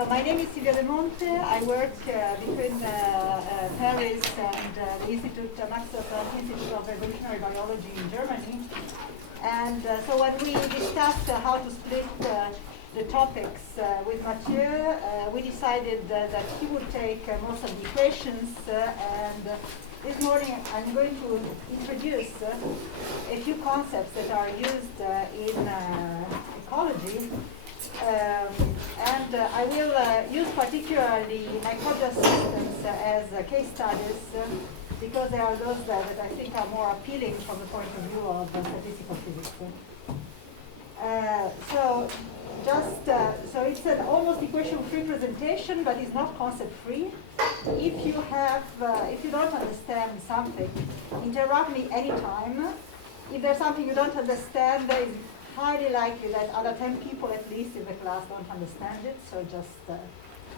So my name is Silvia De Monte. I work between Paris and the Max Planck Institute of Evolutionary Biology in Germany. And so when we discussed how to split the topics with Mathieu, we decided that he would take most of the equations, and this morning I'm going to introduce a few concepts that are used in ecology. And I will use particularly microbial systems as case studies because they are those that I think are more appealing from the point of view of statistical physics. So it's an almost equation-free presentation, but it's not concept-free. If you don't understand something, interrupt me anytime. If there's something you don't understand, there is highly likely that other 10 people at least in the class don't understand it, so just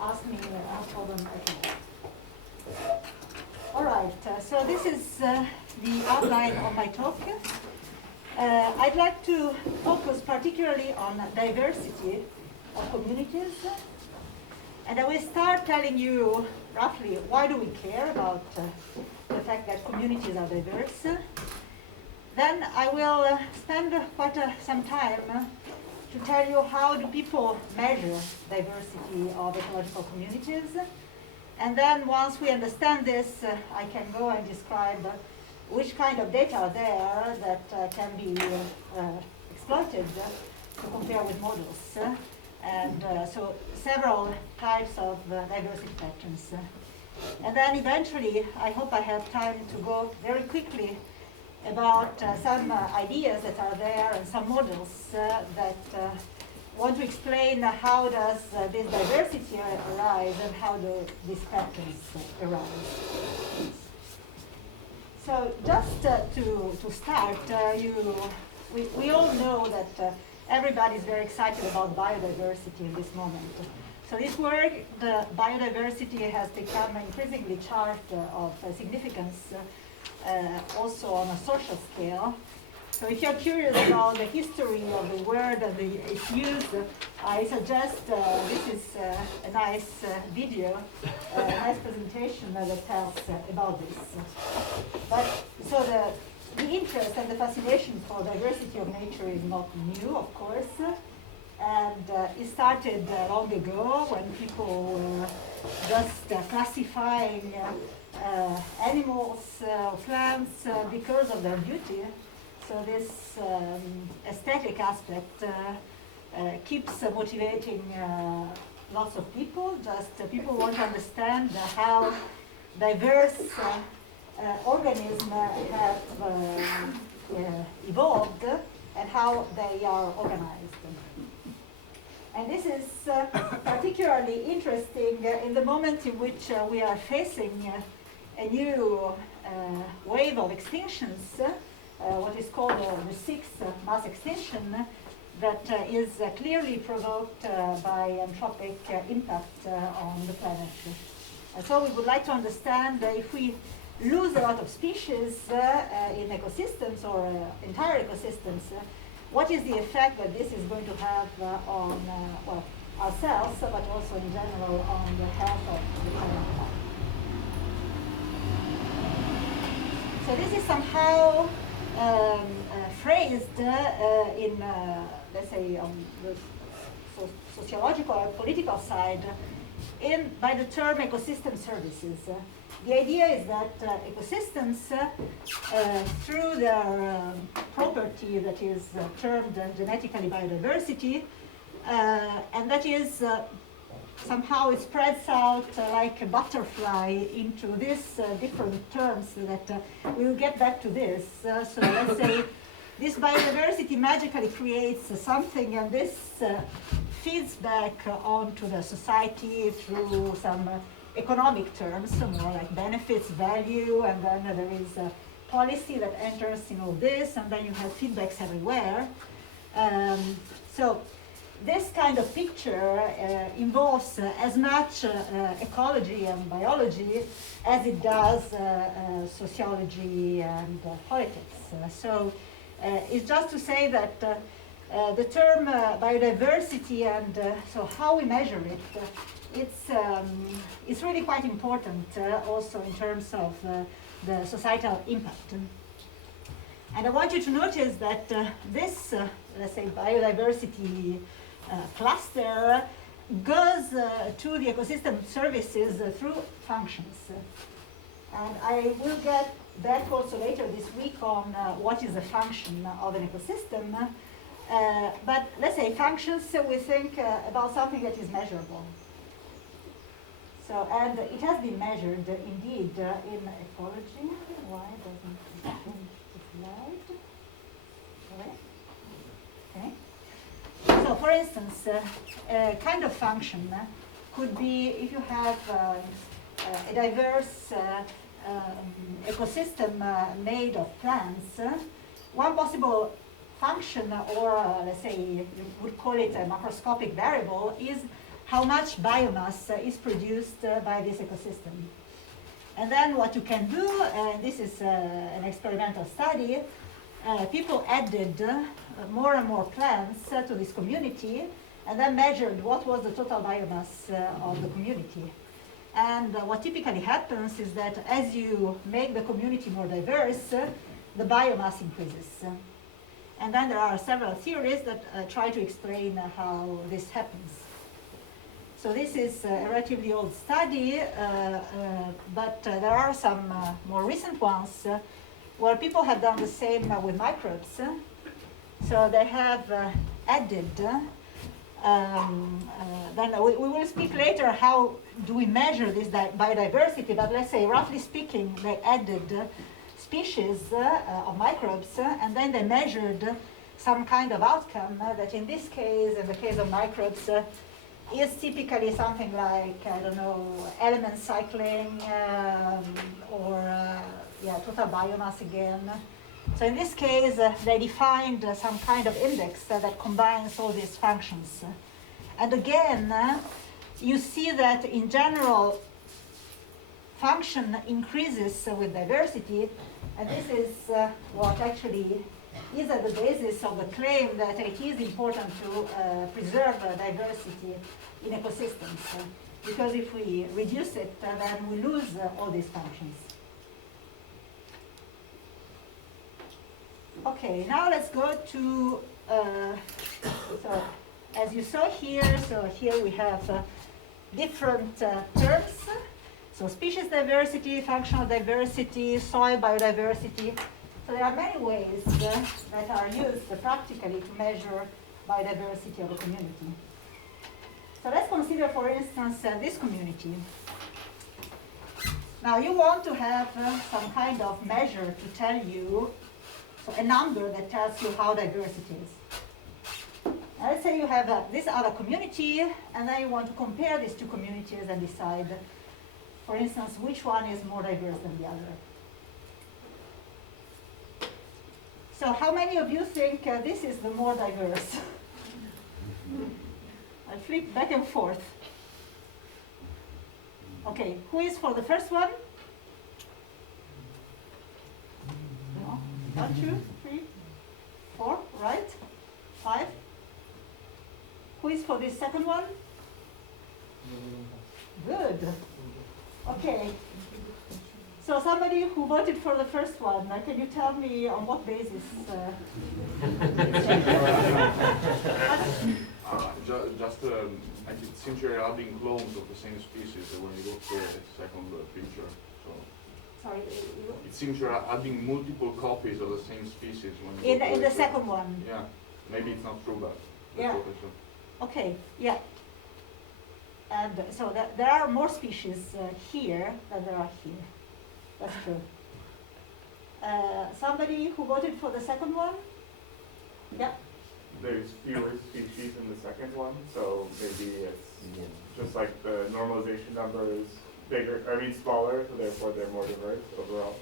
ask me, no problem at all. All right, so this is the outline of my talk. I'd like to focus particularly on diversity of communities, and I will start telling you roughly why do we care about the fact that communities are diverse. Then I will spend quite some time to tell you how do people measure diversity of ecological communities. And then once we understand this, I can go and describe which kind of data are there that can be exploited to compare with models. And so several types of diversity patterns. And then eventually, I hope I have time to go very quickly about some ideas that are there and some models that want to explain how does this diversity arise and how do these patterns arise. So just to start, we all know that everybody is very excited about biodiversity in this moment. So this word, the biodiversity, has become increasingly charged of significance also on a social scale. So if you're curious about the history of the word and its use, I suggest this is a nice video, a nice presentation that tells about this. But so the interest and the fascination for diversity of nature is not new, of course. And it started long ago when people were just classifying animals, plants, because of their beauty. So this aesthetic aspect keeps motivating lots of people. Just people want to understand how diverse organisms have evolved and how they are organized. And this is particularly interesting in the moment in which we are facing a new wave of extinctions, what is called the sixth mass extinction, that is clearly provoked by anthropic impact on the planet. And so we would like to understand if we lose a lot of species in ecosystems or entire ecosystems, what is the effect that this is going to have on ourselves, but also in general on the health of the planet? So this is somehow phrased in, let's say, on the sociological or political side by the term ecosystem services. The idea is that ecosystems, through their property that is termed genetically biodiversity, and that is somehow it spreads out like a butterfly into these different terms that we will get back to this. So let's say this biodiversity magically creates something, and this feeds back onto the society through some economic terms, more like benefits, value, and then there is a policy that enters in all this, and then you have feedbacks everywhere. So this kind of picture involves as much ecology and biology as it does sociology and politics. So it's just to say that The term biodiversity and so how we measure it, it's really quite important also in terms of the societal impact. And I want you to notice that this, let's say, biodiversity cluster goes to the ecosystem services through functions. And I will get back also later this week on what is the function of an ecosystem. But let's say functions, we think about something that is measurable. So, and it has been measured indeed in ecology. Why doesn't it change the slide? Okay. So, for instance, a kind of function could be if you have a diverse ecosystem made of plants. One possible function, or let's say you would call it a macroscopic variable, is how much biomass is produced by this ecosystem. And then what you can do, and this is an experimental study, people added more and more plants to this community and then measured what was the total biomass of the community. And what typically happens is that as you make the community more diverse, the biomass increases. And then there are several theories that try to explain how this happens. So this is a relatively old study, but there are some more recent ones where people have done the same with microbes. So they have added, then we will speak later how do we measure this biodiversity, but let's say roughly speaking, they added species of microbes and then they measured some kind of outcome that in this case, in the case of microbes, is typically something like, I don't know, element cycling or total biomass again. So in this case, they defined some kind of index that combines all these functions. And again, you see that in general, function increases with diversity, and this is what actually is at the basis of the claim that it is important to preserve diversity in ecosystems. Because if we reduce it, then we lose all these functions. Okay, now let's go to, so as you saw here, so here we have different terms. So species diversity, functional diversity, soil biodiversity. So there are many ways that are used practically to measure biodiversity of a community. So let's consider, for instance, this community. Now you want to have some kind of measure to tell you, so a number that tells you how diverse it is. Now let's say you have this other community, and then you want to compare these two communities and decide, for instance, which one is more diverse than the other. So how many of you think this is the more diverse? I'll flip back and forth. Okay, who is for the first one? No. 1, 2, 3, 4, right? 5. Who is for this second one? Good. Okay. So somebody who voted for the first one, can you tell me on what basis? It seems you're adding clones of the same species when you look at the second picture. So Sorry. it seems you're adding multiple copies of the same species when you In the second one. Yeah, maybe it's not true, but Yeah. Okay. Yeah. And so there are more species here than there are here. That's true. Somebody who voted for the second one? Yeah. There's fewer species in the second one, so maybe it's just like the normalization number is bigger, smaller, so therefore they're more diverse overall.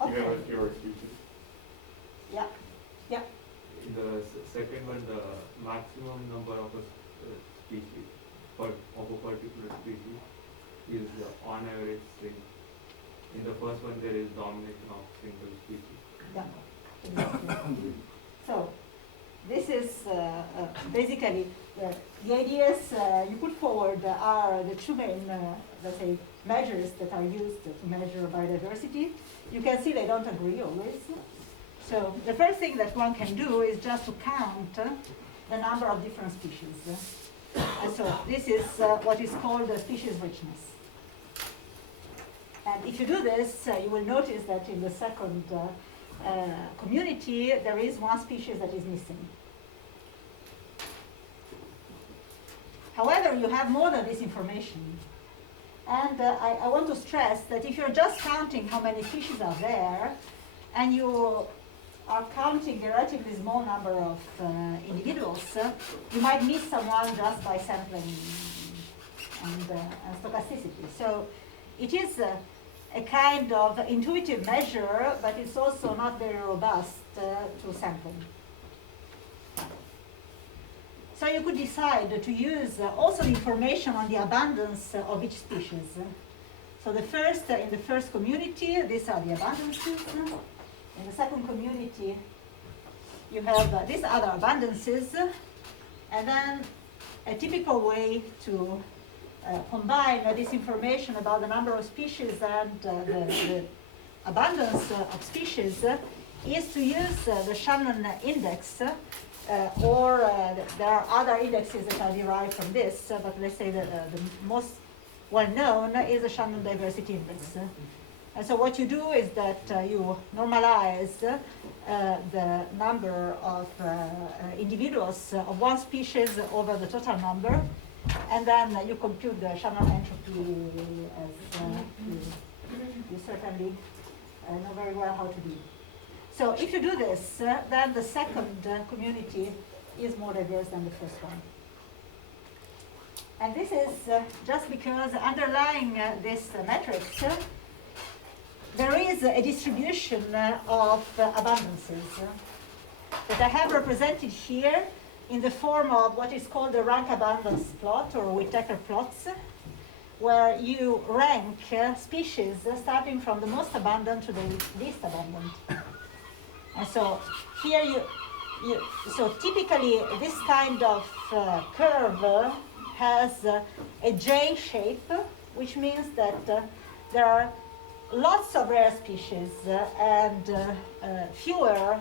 Okay. Even with fewer species. Yeah. Yeah. In the second one, the maximum number of a species of a particular species is on average string. In the first one, there is domination of single species. Yeah. Exactly. So this is basically the ideas you put forward are the two main, let's say, measures that are used to measure biodiversity. You can see they don't agree always. So the first thing that one can do is just to count the number of different species. And so this is what is called species richness. And if you do this, you will notice that in the second community, there is one species that is missing. However, you have more than this information. And I want to stress that if you're just counting how many species are there, and you are counting a relatively small number of individuals, you might miss someone just by sampling and stochasticity. So it is a kind of intuitive measure, but it's also not very robust to sampling. So you could decide to use also the information on the abundance of each species. So the first, in the first community, these are the abundances. In the second community, you have these other abundances, and then a typical way to combine this information about the number of species and the abundance of species is to use the Shannon index, or there are other indexes that are derived from this, but let's say that the most well-known is the Shannon diversity index. And so what you do is that you normalize the number of individuals of one species over the total number, and then you compute the Shannon entropy as you certainly know very well how to do. So if you do this, then the second community is more diverse than the first one. And this is just because underlying this matrix, there is a distribution of abundances that I have represented here in the form of what is called the rank abundance plot, or Whittaker plots, where you rank species starting from the most abundant to the least abundant. And so here so typically this kind of curve has a J shape, which means that there are lots of rare species and fewer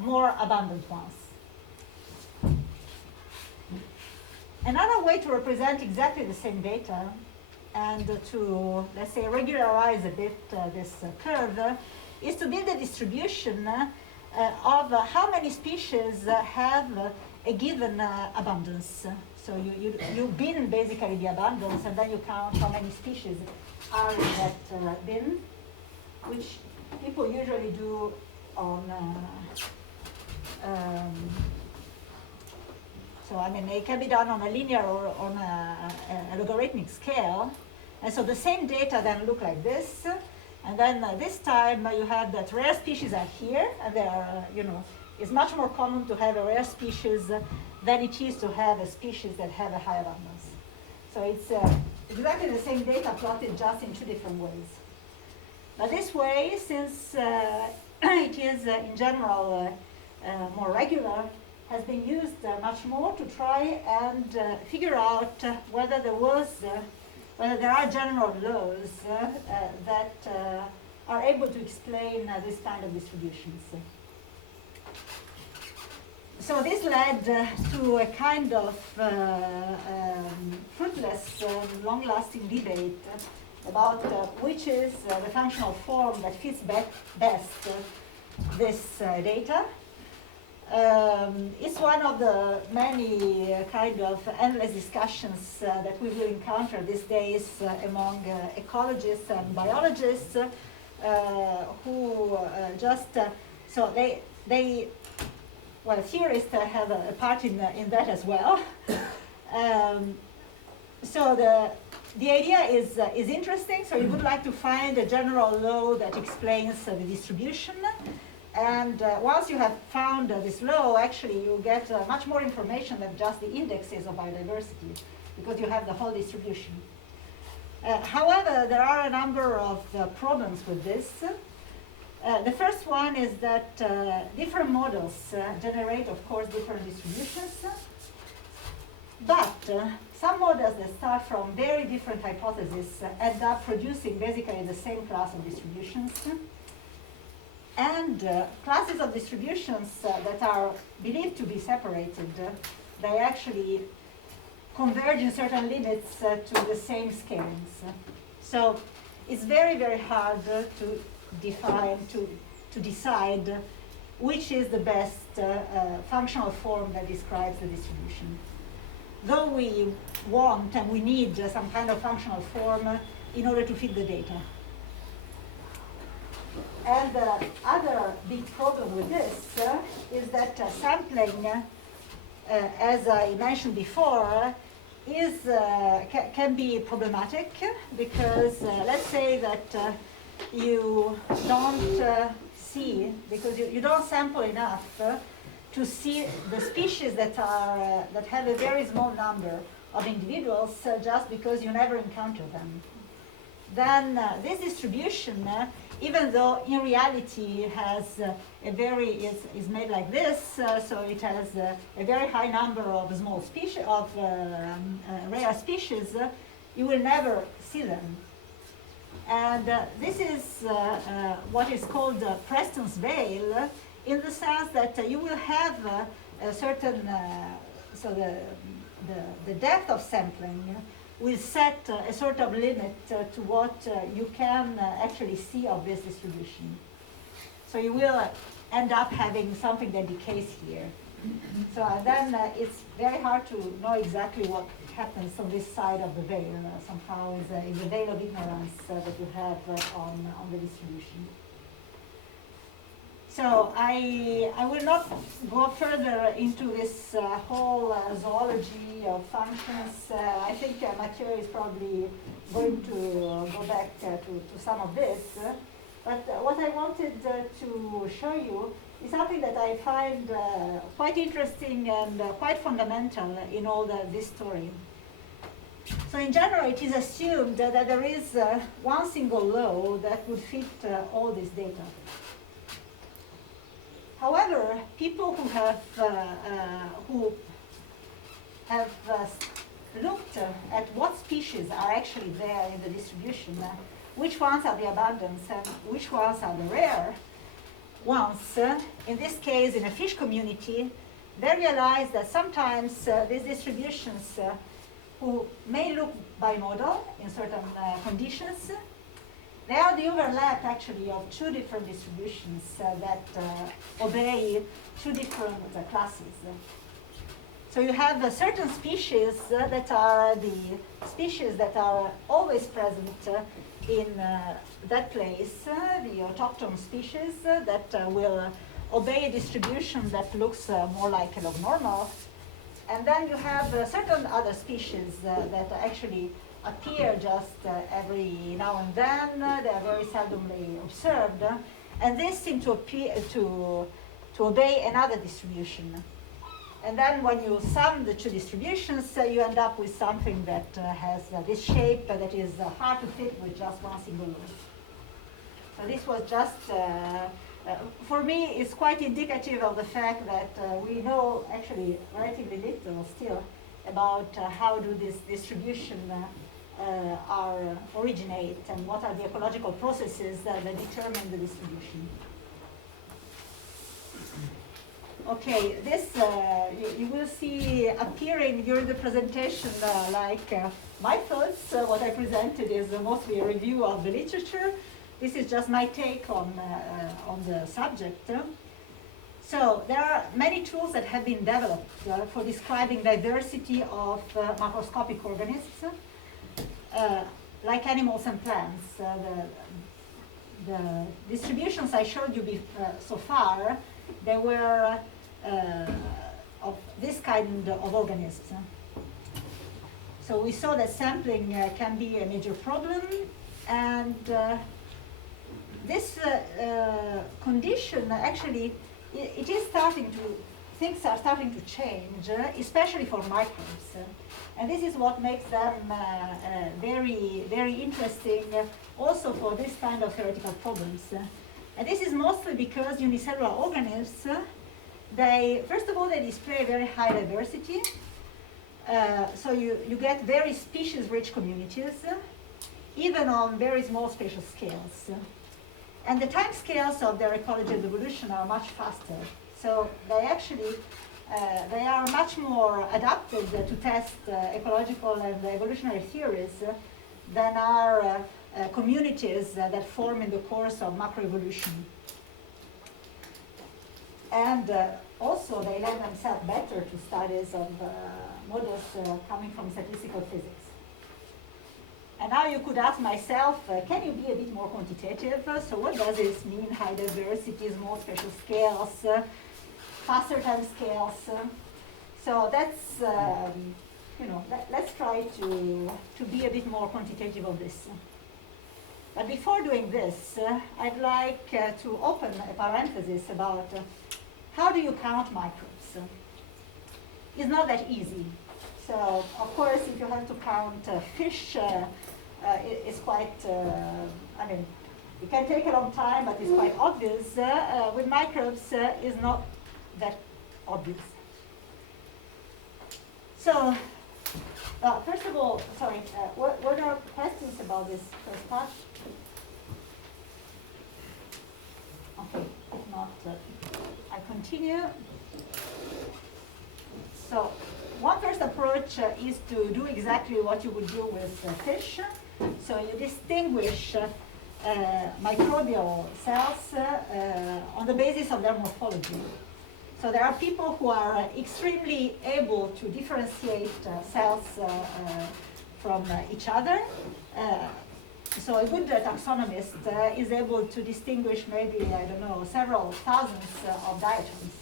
more abundant ones. Another way to represent exactly the same data and to, let's say, regularize a bit this curve is to build a distribution of how many species have a given abundance. So you bin basically the abundance, and then you count how many species are in that bin, which people usually do on so I mean, it can be done on a linear or on a logarithmic scale. And so the same data then look like this. And then this time you have that rare species are here, and they are, it's much more common to have a rare species than it is to have a species that have a high abundance. So it's exactly the same data plotted just in two different ways. But this way, since it is in general more regular, has been used much more to try and figure out whether there are general laws that are able to explain this kind of distributions. So this led to a kind of fruitless, long-lasting debate about which is the functional form that fits best this data. It's one of the many kind of endless discussions that we will encounter these days among ecologists and biologists who so they well, theorists have a part in that as well. So the idea is interesting. So you would like to find a general law that explains the distribution. And once you have found this law, actually you get much more information than just the indexes of biodiversity, because you have the whole distribution. However, there are a number of problems with this. The first one is that different models generate, of course, different distributions. But some models that start from very different hypotheses end up producing basically the same class of distributions. And classes of distributions that are believed to be separated, they actually converge in certain limits to the same scalings. So it's very, very hard to define, to decide which is the best functional form that describes the distribution. Though we want and we need some kind of functional form in order to fit the data. And the other big problem with this is that sampling, as I mentioned before, can be problematic because let's say that you don't see, because you don't sample enough to see the species that have a very small number of individuals just because you never encounter them. Then this distribution, even though in reality has is made like this, so it has a very high number of small species, of rare species, you will never see them. And this is what is called Preston's veil, in the sense that you will have a certain, so the depth of sampling will set a sort of limit to what you can actually see of this distribution. So you will end up having something that decays here. So then it's very hard to know exactly what happens on this side of the veil. Somehow is a veil of ignorance that you have on the distribution. So I will not go further into this whole zoology of functions. I think Mathieu is probably going to go back to some of this. But what I wanted to show you is something that I find quite interesting and quite fundamental in all this story. So in general, it is assumed that there is one single law that would fit all this data. However, people who have looked at what species are actually there in the distribution, which ones are the abundance and which ones are the rare ones, in this case in a fish community, they realize that sometimes these distributions who may look bimodal in certain conditions, they are the overlap actually of two different distributions that obey two different classes. So you have certain species that are the species that are always present in that place, the autochthon species that will obey a distribution that looks more like a log normal. And then you have certain other species that actually appear just every now and then. They are very seldomly observed, and they seem to obey another distribution. And then when you sum the two distributions, you end up with something that has this shape that is hard to fit with just one single law. So this was just, for me, it's quite indicative of the fact that we know actually relatively little still about how do this distribution originate and what are the ecological processes that determine the distribution. Okay, this you will see appearing during the presentation like my thoughts. What I presented is mostly a review of the literature. This is just my take on the subject. So there are many tools that have been developed for describing diversity of macroscopic organisms, like animals and plants. The distributions I showed you so far, they were of this kind of organisms. So we saw that sampling can be a major problem, and this condition actually, things are starting to change, especially for microbes. And this is what makes them very, very interesting also for this kind of theoretical problems. And this is mostly because unicellular organisms, they, first of all, they display very high diversity. So you get very species-rich communities, even on very small spatial scales. And the time scales of their ecological evolution are much faster. So they actually, they are much more adapted to test ecological and evolutionary theories than are communities that form in the course of macroevolution. And also they lend themselves better to studies of models coming from statistical physics. And now you could ask myself, can you be a bit more quantitative? So what does this mean, high diversity, small spatial scales, faster time scales? So that's, let's try to be a bit more quantitative on this. But before doing this, I'd like to open a parenthesis about how do you count microbes? It's not that easy. So, of course, if you have to count fish, it's quite, it can take a long time, but it's quite obvious. With microbes, it's not that obvious. So, first of all, sorry, were there questions about this first part? Okay, if not, I continue. So, one first approach is to do exactly what you would do with fish. So you distinguish microbial cells on the basis of their morphology. So there are people who are extremely able to differentiate cells from each other. So a good taxonomist is able to distinguish maybe, several thousands of diatoms.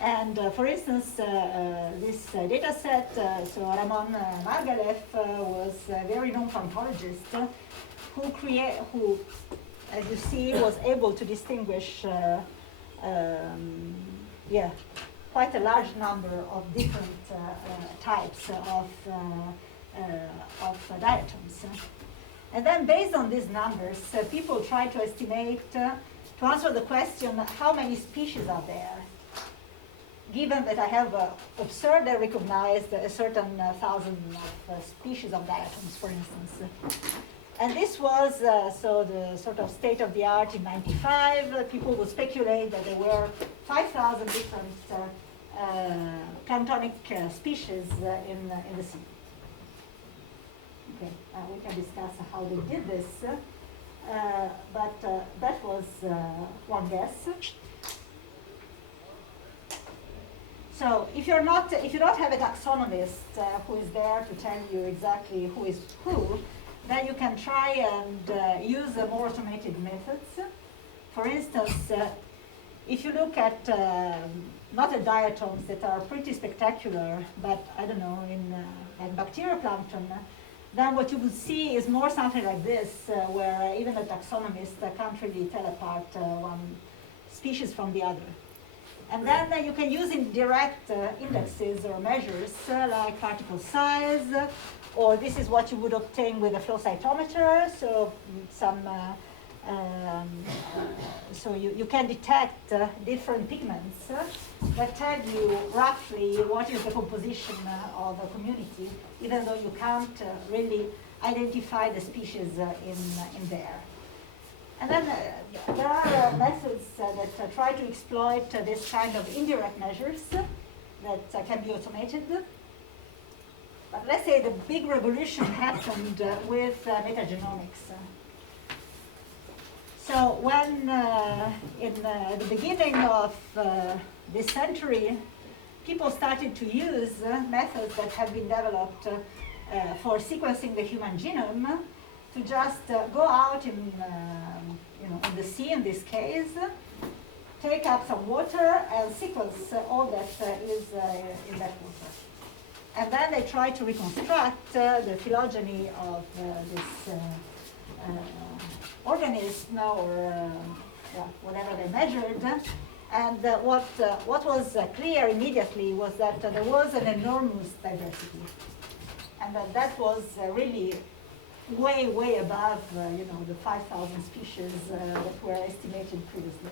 And for instance, this data set, so Ramon Margalef was a very known pharmacologist who, as you see, was able to distinguish quite a large number of different types of diatoms. And then based on these numbers, people try to estimate, to answer the question, how many species are there? Given that I have observed and recognized a certain thousand of species of diatoms, for instance. And this was so the sort of state of the art in '95. People would speculate that there were 5,000 different planktonic species in the sea. Okay, we can discuss how they did this, but that was one guess. So if you don't have a taxonomist who is there to tell you exactly who is who, then you can try and use more automated methods. For instance, if you look at not at diatoms that are pretty spectacular, but I don't know, in bacterial plankton, then what you would see is more something like this, where even a taxonomist can't really tell apart one species from the other. And then you can use indirect indexes or measures like particle size, or this is what you would obtain with a flow cytometer. So so you can detect different pigments that tell you roughly what is the composition of a community, even though you can't really identify the species in there. And then there are methods that try to exploit this kind of indirect measures that can be automated. But let's say the big revolution happened with metagenomics. So when in the beginning of this century, people started to use methods that have been developed for sequencing the human genome, to just go out in the sea in this case, take up some water and sequence all that is in that water. And then they try to reconstruct the phylogeny of this organism or whatever they measured. And what was clear immediately was that there was an enormous diversity. And that was really way, way above, you know, the 5,000 species that were estimated previously.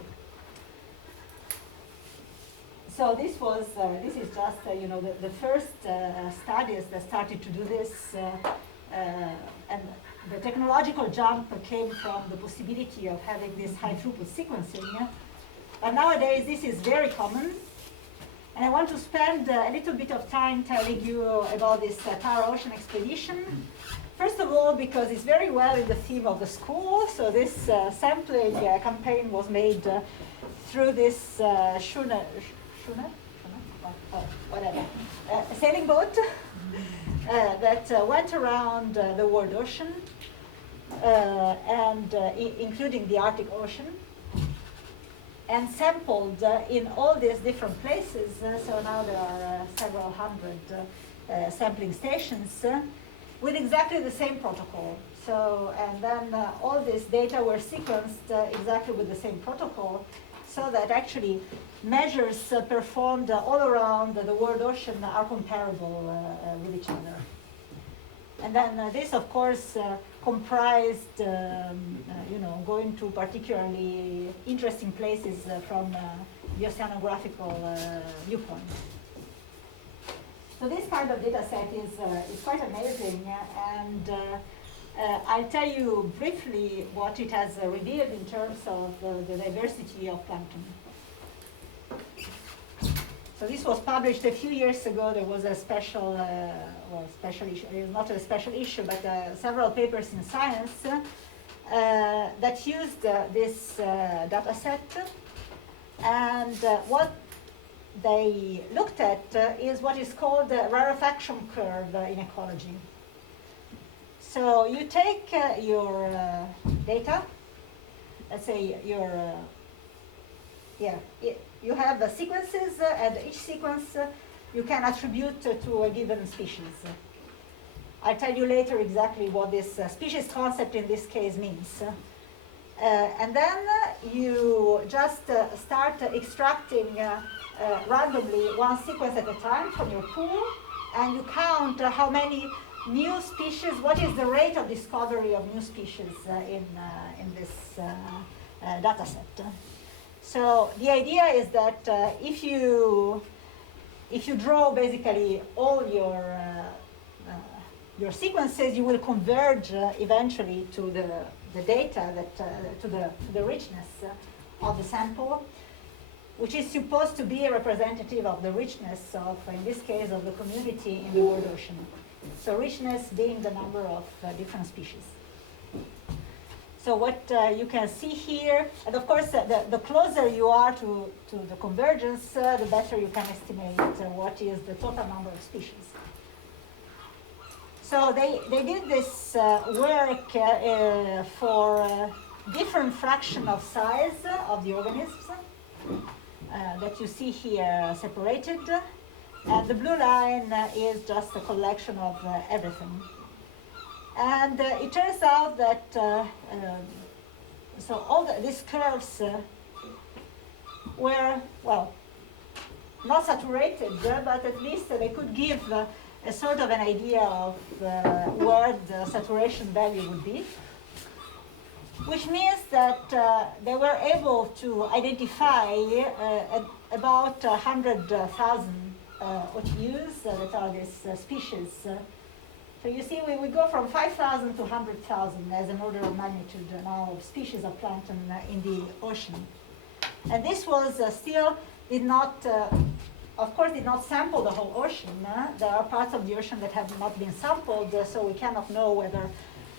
So this is just, you know, the first studies that started to do this, and the technological jump came from the possibility of having this high throughput sequencing. But nowadays, this is very common. And I want to spend a little bit of time telling you about this Tara Ocean expedition. First of all, because it's very well in the theme of the school. So this sampling campaign was made through this whatever, sailing boat that went around the world ocean, and including the Arctic Ocean, and sampled in all these different places. So now there are several hundred sampling stations with exactly the same protocol. So, and then all this data were sequenced exactly with the same protocol, so that actually measures performed all around the world ocean are comparable with each other. And then this, of course, comprised, you know, going to particularly interesting places from the oceanographical viewpoint. So this kind of data set is quite amazing, and I'll tell you briefly what it has revealed in terms of the diversity of plankton. So this was published a few years ago. There was a special, special issue, not a special issue, but several papers in Science that used this data set. And what they looked at is what is called the rarefaction curve in ecology. So you take your data, let's say your, you have sequences, and each sequence you can attribute to a given species. I'll tell you later exactly what this species concept in this case means. And then you just start extracting randomly one sequence at a time from your pool, and you count how many new species, what is the rate of discovery of new species in this data set. So the idea is that if you draw basically all your sequences, you will converge eventually to the data that to the richness of the sample, which is supposed to be representative of the richness of, in this case, of the community in the world ocean. So richness being the number of different species. So what you can see here, and of course the closer you are to the convergence, the better you can estimate what is the total number of species. So they did this work for different fraction of size of the organisms that you see here separated. And the blue line is just a collection of everything. And it turns out that so all these curves were, well, not saturated, but at least they could give a sort of an idea of where the saturation value would be, which means that they were able to identify about 100,000 OTUs that are these species. So you see, we go from 5,000 to 100,000 as an order of magnitude now of species of plankton in the ocean. And this was still did not, of course, did not sample the whole ocean. There are parts of the ocean that have not been sampled, so we cannot know whether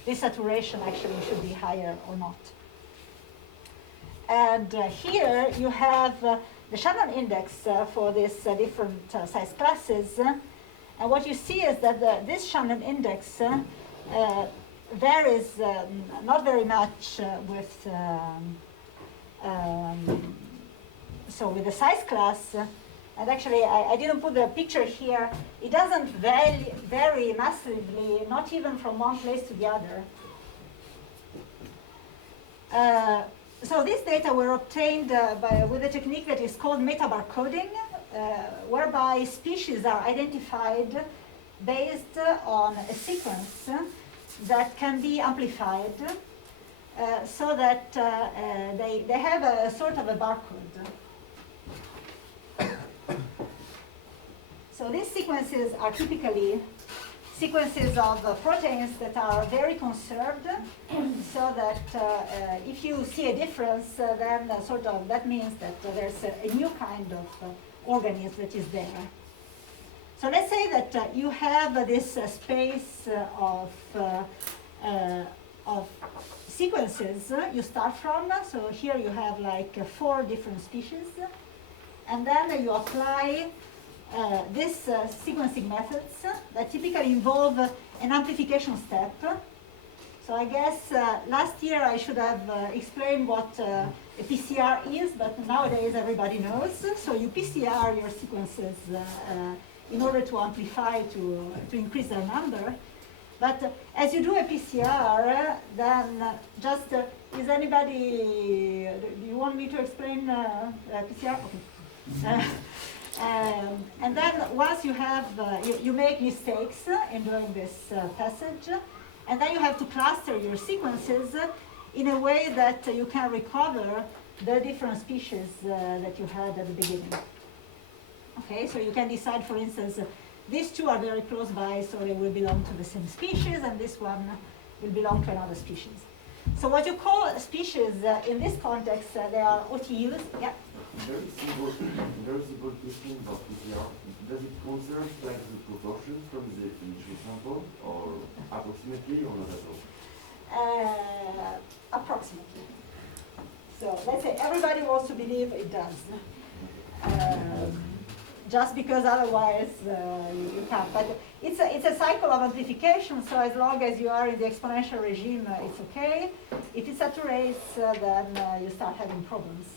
this saturation actually should be higher or not. And here you have the Shannon index for these different size classes. And what you see is that this Shannon index varies not very much with so with the size class. And actually, I didn't put the picture here. It doesn't vary massively, not even from one place to the other. So these data were obtained with a technique that is called metabarcoding, whereby species are identified based on a sequence that can be amplified so that they have a sort of a barcode. So these sequences are typically sequences of proteins that are very conserved, so that if you see a difference, then sort of that means that there's a new kind of organism that is there. So let's say that you have this space of sequences you start from. So here you have like 4 different species, and then you apply these sequencing methods that typically involve an amplification step. So I guess last year I should have explained what a PCR is, but nowadays everybody knows. So you PCR your sequences in order to amplify, to increase their number. But as you do a PCR, then just, is anybody, do you want me to explain PCR? Okay. And then once you have, you make mistakes in doing this passage, and then you have to cluster your sequences in a way that you can recover the different species that you had at the beginning. Okay, so you can decide, for instance, these 2 are very close by, so they will belong to the same species, and this one will belong to another species. So what you call species in this context, they are OTUs. Yeah. Very simple question about PCR. Does it conserve like the proportion from the initial sample, or approximately, or not at all? Approximately. So let's say everybody wants to believe it does. Just because otherwise you can't. But it's a cycle of amplification, so as long as you are in the exponential regime, it's okay. If it saturates, then you start having problems.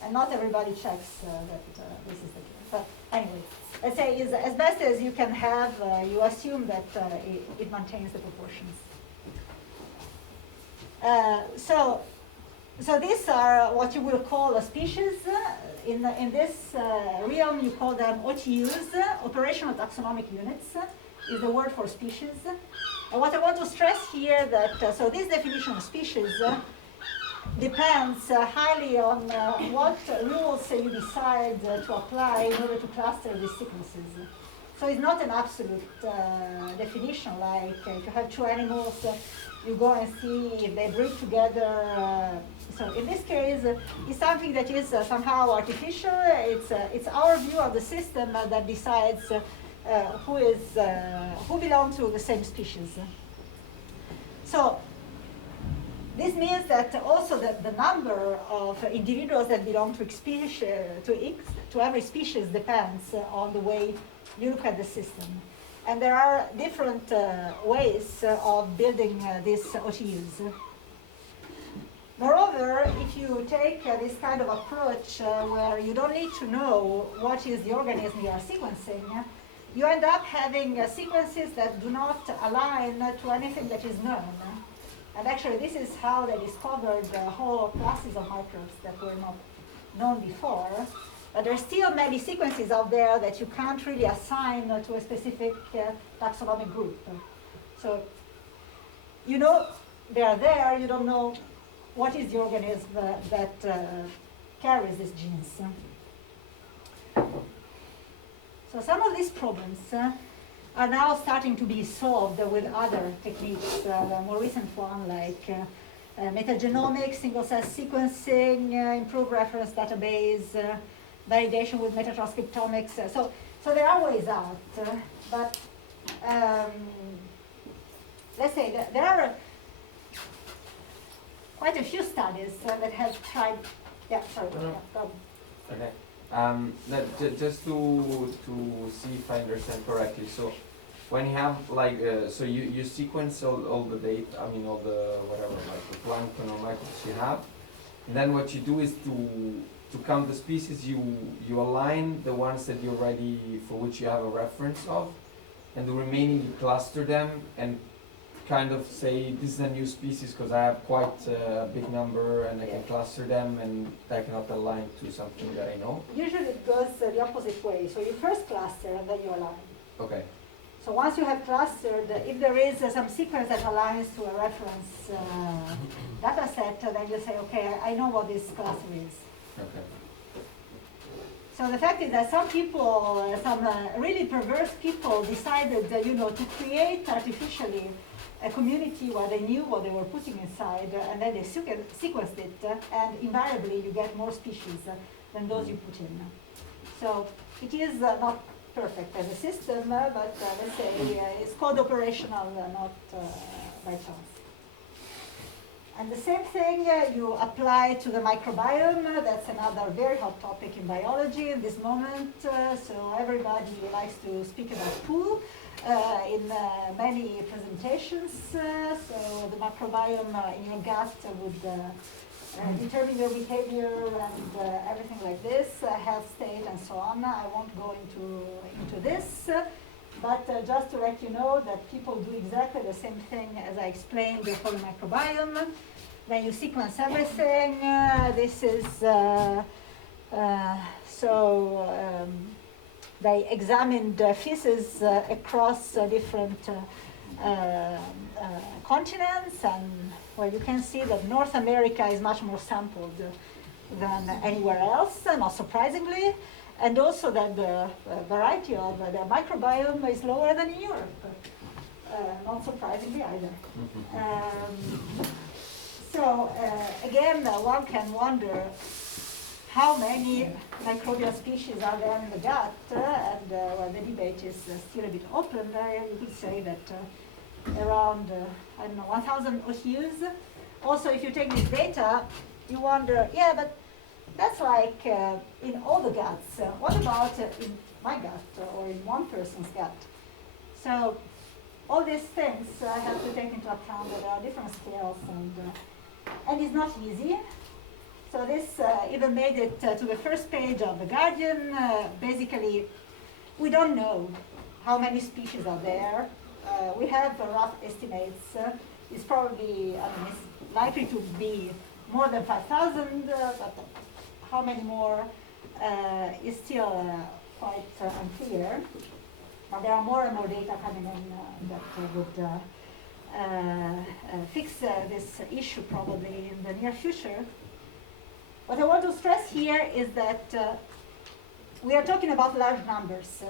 And not everybody checks that this is the case. But anyway, let's say as best as you can have, you assume that it maintains the proportions. So these are what you will call a species. In this realm, you call them OTUs, operational taxonomic units, is the word for species. And what I want to stress here that, so this definition of species depends highly on what rules you decide to apply in order to cluster these sequences. So it's not an absolute definition, like if you have 2 animals, you go and see if they breed together. So in this case, it's something that is somehow artificial. It's our view of the system that decides who belongs to the same species. So this means that also the number of individuals that belong to every species depends on the way you look at the system. And there are different ways of building these OTUs. Moreover, if you take this kind of approach where you don't need to know what is the organism you are sequencing, you end up having sequences that do not align to anything that is known. And actually, this is how they discovered whole classes of microbes that were not known before. But there are still many sequences out there that you can't really assign to a specific taxonomic group. So you know they are there, you don't know what is the organism that carries these genes. So some of these problems are now starting to be solved with other techniques. The more recent one, like metagenomics, single-cell sequencing, improved reference database, validation with metatranscriptomics. So there are ways out, but let's say that there are quite a few studies that have tried. Yeah, sorry. Yeah, go. Okay. Just to see if I understand correctly. So when you have like so you sequence all the data. I mean all the whatever, like the plankton or microbes you have, and then what you do is to count the species, you align the ones that you already, for which you have a reference of, and the remaining you cluster them and kind of say this is a new species because I have quite a big number and I can cluster them and I cannot align to something that I know. Usually it goes the opposite way. So you first cluster and then you align. Okay. So once you have clustered, if there is some sequence that aligns to a reference data set, then you say, okay, I know what this cluster is. Okay. So the fact is that some people, some really perverse people decided, to create artificially a community where they knew what they were putting inside, and then they sequenced it, and invariably you get more species than those you put in. So it is not perfect as a system, but let's say it's code operational, not by chance. And the same thing you apply to the microbiome. That's another very hot topic in biology in this moment. So everybody likes to speak about poo in many presentations. So the microbiome in your gut would determine your behavior and everything like this, health state and so on. I won't go into this. But just to let you know that people do exactly the same thing as I explained for the microbiome. Then you sequence everything. This is, they examined feces across different continents, and well, you can see that North America is much more sampled than anywhere else, not surprisingly. And also that the variety of the microbiome is lower than in Europe, not surprisingly either. Again, one can wonder how many microbial species are there in the gut, and well, the debate is still a bit open. You could say that around, 1,000 OTUs. Also, if you take this data, you wonder, yeah, but that's like in all the guts. What about in my gut or in one person's gut? So all these things have to take into account that there are different scales, and it's not easy. So this even made it to the first page of The Guardian. Basically, we don't know how many species are there. We have rough estimates. It's probably, it's likely to be more than 5,000, but how many more is still quite unclear. But there are more and more data coming in that would fix this issue probably in the near future. What I want to stress here is that we are talking about large numbers.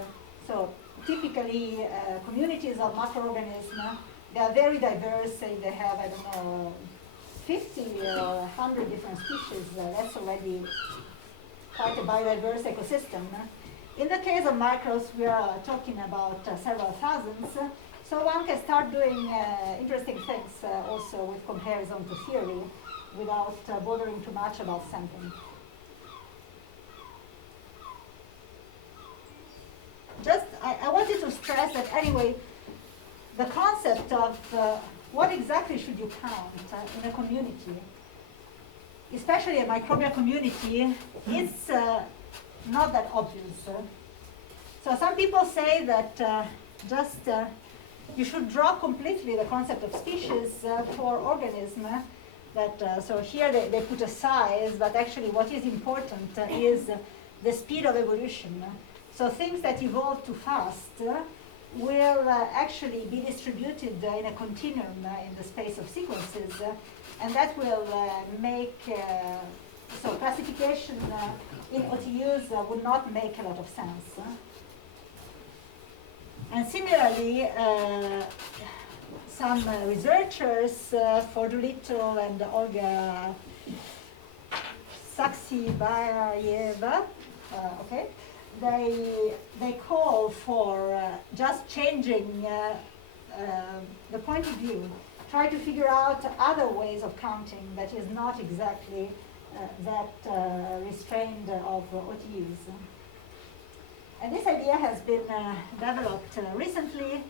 So typically communities of macroorganisms, they are very diverse. Say they have, 50 or 100 different species. That's already quite a biodiverse ecosystem. In the case of microbes, we are talking about several thousands. So one can start doing interesting things also with comparison to theory without bothering too much about sampling. Just, I wanted to stress that anyway, the concept of what exactly should you count in a community, especially a microbial community, it's not that obvious. So some people say that you should drop completely the concept of species for organism. So here they put a size, but actually what is important is the speed of evolution. So things that evolve too fast will actually be distributed in a continuum in the space of sequences, and that will make, so classification in OTUs would not make a lot of sense. And similarly, some researchers, Fordulito and Olga Saxibayeva, okay, they call for just changing the point of view, try to figure out other ways of counting that is not exactly that restrained of OTUs. And this idea has been developed recently,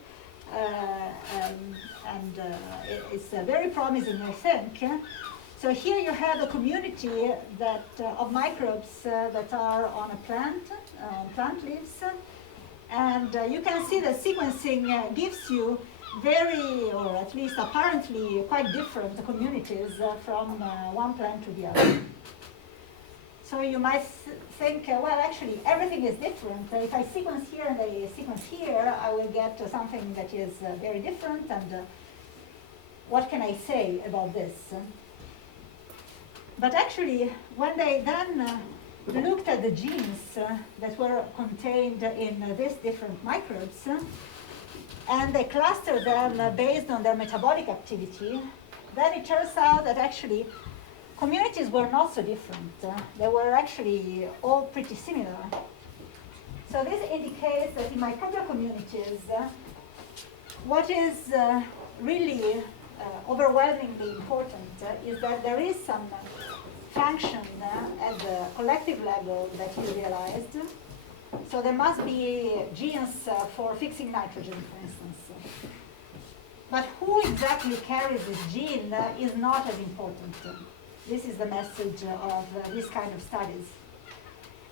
and it's very promising, I think. So here you have a community that of microbes that are on a plant, plant leaves, and you can see that sequencing gives you very, or at least apparently quite different communities from one plant to the other. So you might think, well, actually, everything is different. If I sequence here and I sequence here, I will get something that is very different, and what can I say about this? But actually, when they then looked at the genes that were contained in these different microbes, and they clustered them based on their metabolic activity, then it turns out that actually communities were not so different. They were actually all pretty similar. So this indicates that in microbial communities, what is really overwhelmingly important is that there is some function at the collective level that is realized. So there must be genes for fixing nitrogen, for instance. But who exactly carries this gene is not as important. This is the message of this kind of studies.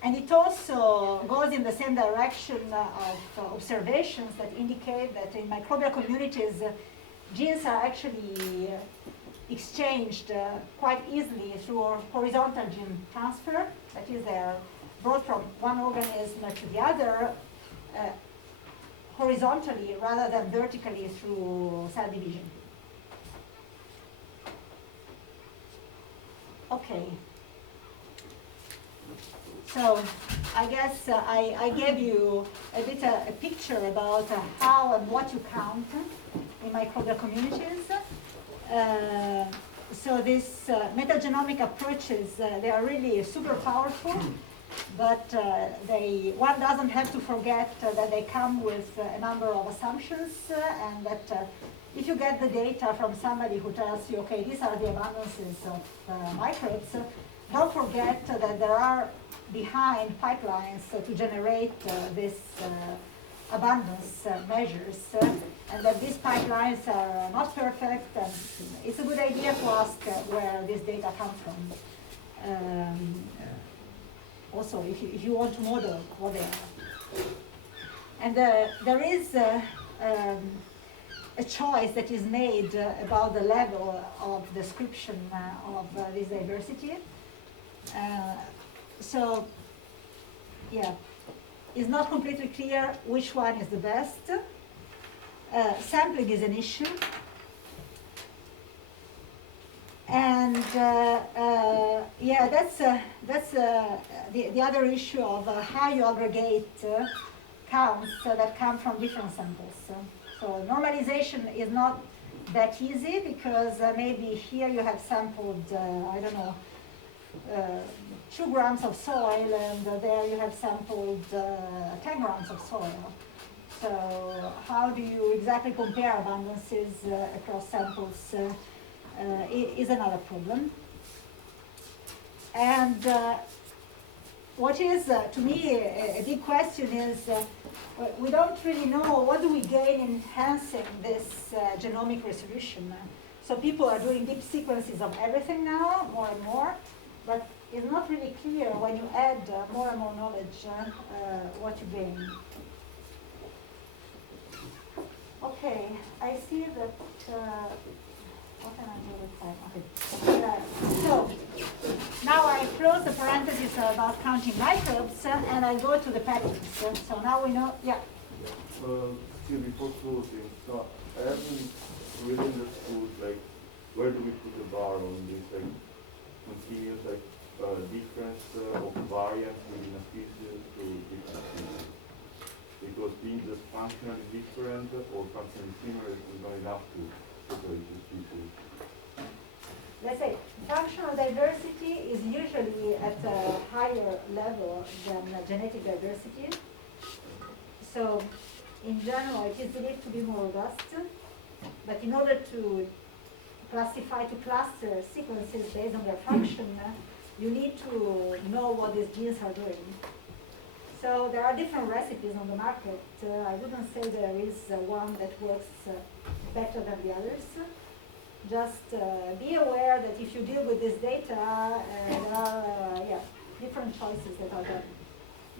And it also goes in the same direction of observations that indicate that in microbial communities, genes are actually exchanged quite easily through horizontal gene transfer. That is, they're brought from one organism to the other horizontally rather than vertically through cell division. Okay. So I guess I gave you a bit a picture about how and what you count in microbial communities. So these metagenomic approaches, they are really super powerful, but one doesn't have to forget that they come with a number of assumptions, and that if you get the data from somebody who tells you, okay, these are the abundances of microbes, don't forget that there are behind pipelines to generate this abundance measures, and that these pipelines are not perfect, and it's a good idea to ask where this data comes from. Also, if you want to model what they are. And there is a choice that is made about the level of description of this diversity. So, yeah, it's not completely clear which one is the best. Sampling is an issue. And yeah, that's the other issue of how you aggregate counts that come from different samples. So normalization is not that easy because maybe here you have sampled, I don't know, 2 grams of soil, and there you have sampled 10 grams of soil. So how do you exactly compare abundances across samples is another problem. And what is, to me, a big question is, we don't really know what do we gain in enhancing this genomic resolution. So people are doing deep sequences of everything now, more and more, but it's not really clear when you add more and more knowledge what you gain. Okay, I see that, what can I do with time? Okay. So, now I close the parentheses about counting microbes and I go to the patterns. So now we know, yeah. Still before closing, so I haven't really understood, like, where do we put the bar on this, like, continuous, like, difference of variance within a species to different species? Because being just functionally different or functionally similar is not enough to separate the species. Let's say functional diversity is usually at a higher level than genetic diversity. So in general, it is believed to be more robust, but in order to classify, to cluster sequences based on their function, you need to know what these genes are doing. So there are different recipes on the market. I wouldn't say there is one that works better than the others. Just be aware that if you deal with this data, there are different choices that are done.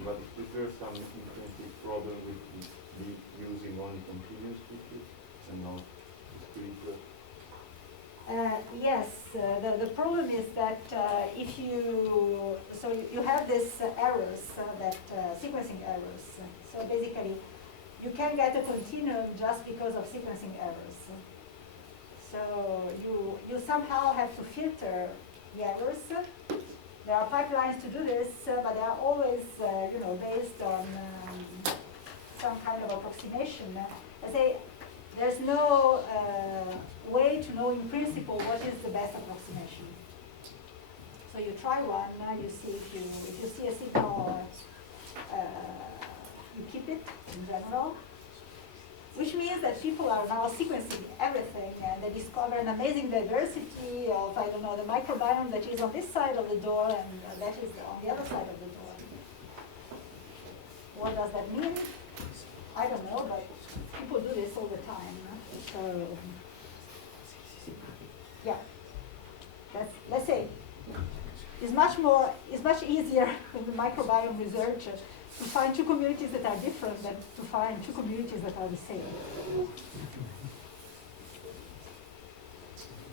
But is there some intrinsic problem with using only continuous species and not discrete? Yes, the problem is that if you have this errors, sequencing errors. So basically, you can get a continuum just because of sequencing errors. So you somehow have to filter the errors. There are pipelines to do this, but they are always based on some kind of approximation. I say there's no way to know in principle what is the best approximation. So you try one, you see if you see a signal, you keep it in general, which means that people are now sequencing everything and they discover an amazing diversity of, I don't know, the microbiome that is on this side of the door and that is on the other side of the door. What does that mean? I don't know, but people do this all the time. So, yeah, let's say, it's much easier in the microbiome research to find two communities that are different than to find two communities that are the same.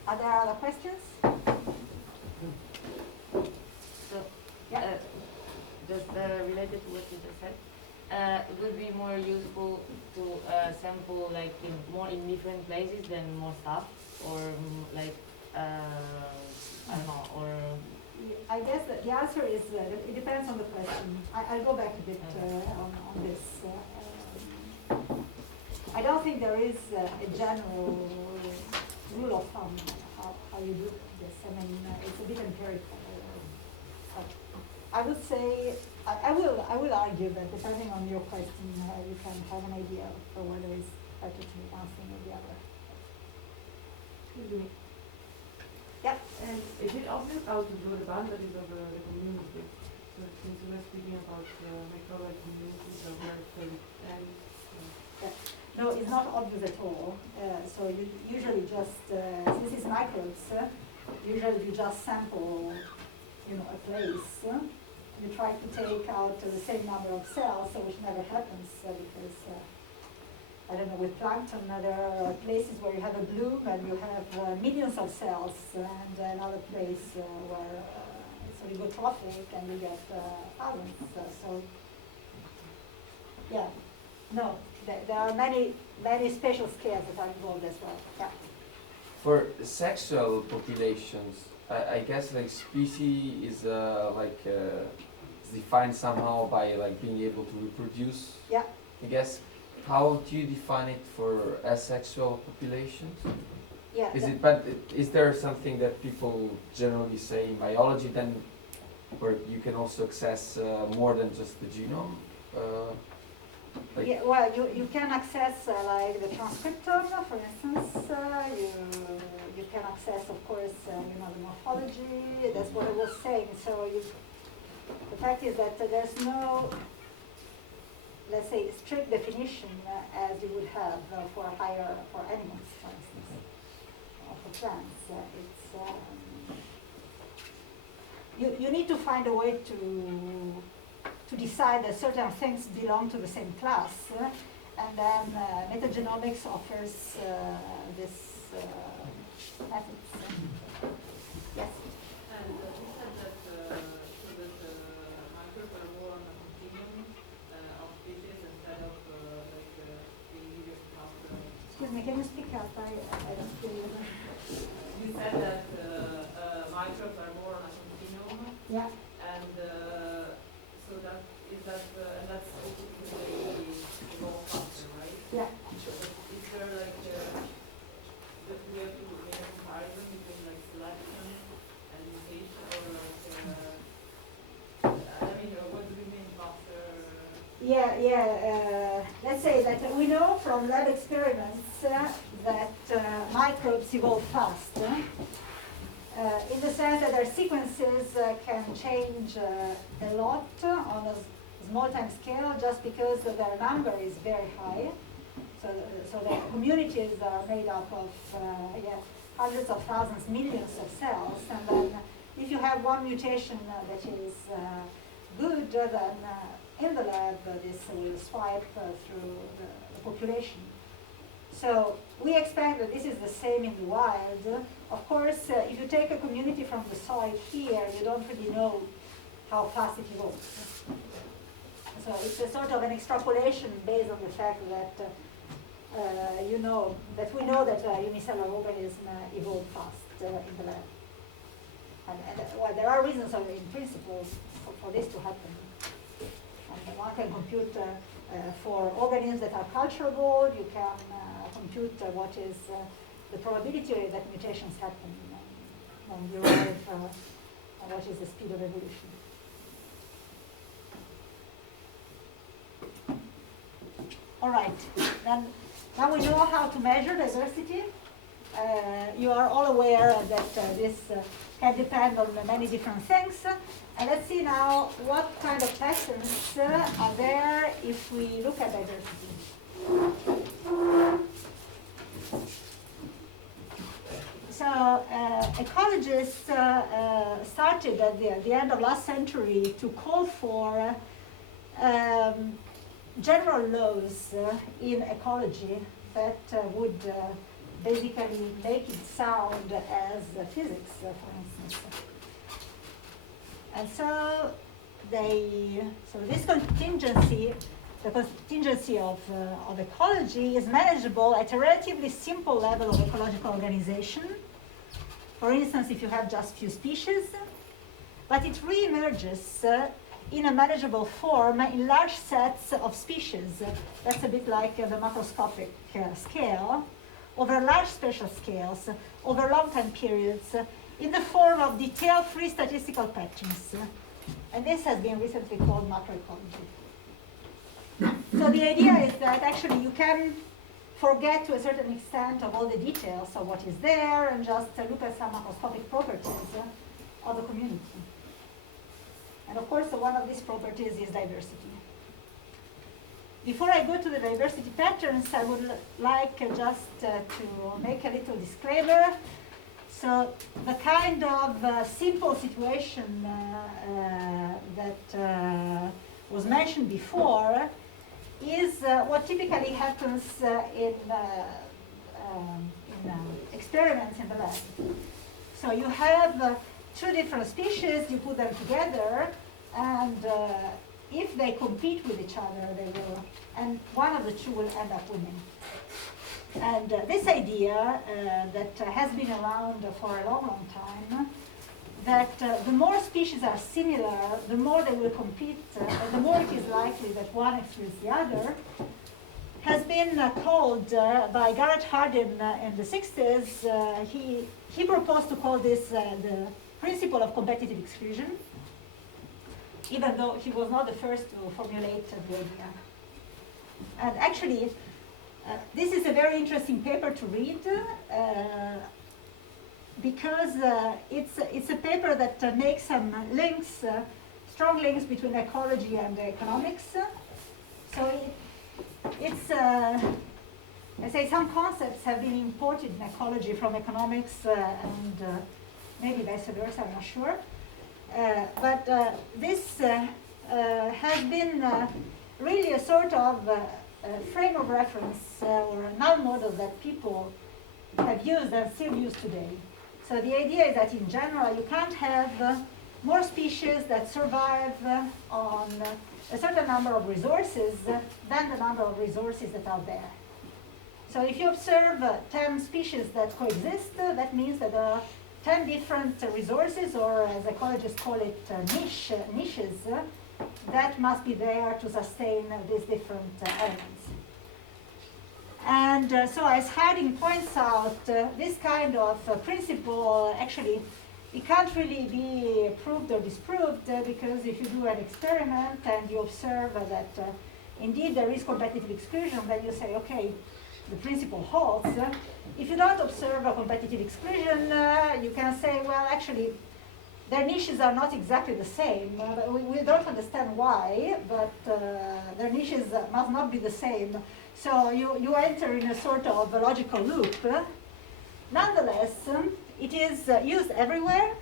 Are there other questions? So, Yeah. just related to what you just said, it would be more useful to sample like in different places than more stuff, or like I don't know, or I guess that the answer is it depends on the question. I'll go back a bit on this. I don't think there is a general rule of thumb how you do this. I mean, it's a bit empirical. I would say I will argue that depending on your question, you can have an idea for whether it's better to do one thing or the other. Yeah. And is it obvious how to draw the boundaries of the community? So since we were speaking about microbial communities or very and No, it's not obvious at all. So you usually just, since it's microbes, usually you just sample, a place. You try to take out the same number of cells, which never happens because, I don't know, with plankton, there are places where you have a bloom and you have millions of cells, and another place where it's oligotrophic and you get thousands. So, yeah, no, there are many spatial scales that are involved as well. Yeah. For sexual populations, I guess like species is defined somehow by like being able to reproduce. Yeah. I guess. How do you define it for asexual populations? Yeah. Is there something that people generally say in biology then, where you can also access more than just the genome? Yeah, well, you can access like the transcriptome, for instance. You can access, of course, the morphology. That's what I was saying. So the fact is that there's no, let's say, strict definition as you would have for animals, for instance, or for plants. You need to find a way to decide that certain things belong to the same class, and then metagenomics offers this method. Yes? And you said that microbes are more on a continuum of species instead of being after. Excuse me, can you speak up? I don't hear you. You said that microbes are more on a continuum. Yeah. And so that is that, and that's because they evolve faster, right? Yeah. Is there like, that we have to make a comparison between like selection and mutation, or like, I mean, what do we mean faster? Yeah. Let's say that we know from lab experiments that microbes evolve fast. In the sense that their sequences can change a lot on a small time scale just because their number is very high. So their communities are made up of hundreds of thousands, millions of cells. And then if you have one mutation that is good, then in the lab this will swipe through the population. So we expect that this is the same in the wild. Of course, if you take a community from the soil here, you don't really know how fast it evolves. So it's a sort of an extrapolation based on the fact that we know that unicellular organisms evolve fast in the lab. And well, there are reasons in principle for this to happen. And one can compute for organisms that are culturable, you can compute what is the probability that mutations happen and derive what is the speed of evolution. All right, then now we know how to measure diversity. You are all aware that this can depend on many different things. And let's see now what kind of patterns are there if we look at diversity. So ecologists started at the end of last century to call for general laws in ecology that would basically make it sound as physics, for instance. And so this contingency, the contingency of ecology, is manageable at a relatively simple level of ecological organization. For instance, if you have just few species, but it re-emerges in a manageable form in large sets of species. That's a bit like the macroscopic scale, over large spatial scales, over long time periods, in the form of detail-free statistical patterns. And this has been recently called macroecology. So the idea is that actually you can forget to a certain extent of all the details of what is there and just look at some macroscopic properties of the community. And of course, one of these properties is diversity. Before I go to the diversity patterns, I would like just to make a little disclaimer. So the kind of simple situation that was mentioned before is what typically happens in experiments in the lab. So you have two different species, you put them together, and if they compete with each other, they will, and one of the two will end up winning. And this idea that has been around for a long, long time, that the more species are similar, the more they will compete, and the more it is likely that one excludes the other, has been called by Garrett Hardin in the 60s. He proposed to call this the principle of competitive exclusion, even though he was not the first to formulate the idea. And actually, this is a very interesting paper to read because it's a paper that makes some links, strong links between ecology and economics. So it's I say some concepts have been imported in ecology from economics and maybe vice versa, I'm not sure. But this has been really a sort of frame of reference or a null model that people have used and still use today. So the idea is that in general you can't have more species that survive on a certain number of resources than the number of resources that are there. So if you observe 10 species that coexist, that means that there are 10 different resources, or as ecologists call it, niches, that must be there to sustain these different elements. And so as Harding points out, this kind of principle, actually, it can't really be proved or disproved because if you do an experiment and you observe that indeed there is competitive exclusion, then you say, okay, the principle holds. If you don't observe a competitive exclusion, you can say, well, actually, their niches are not exactly the same. We don't understand why, but their niches must not be the same. So you enter in a sort of a logical loop. Nonetheless, it is used everywhere,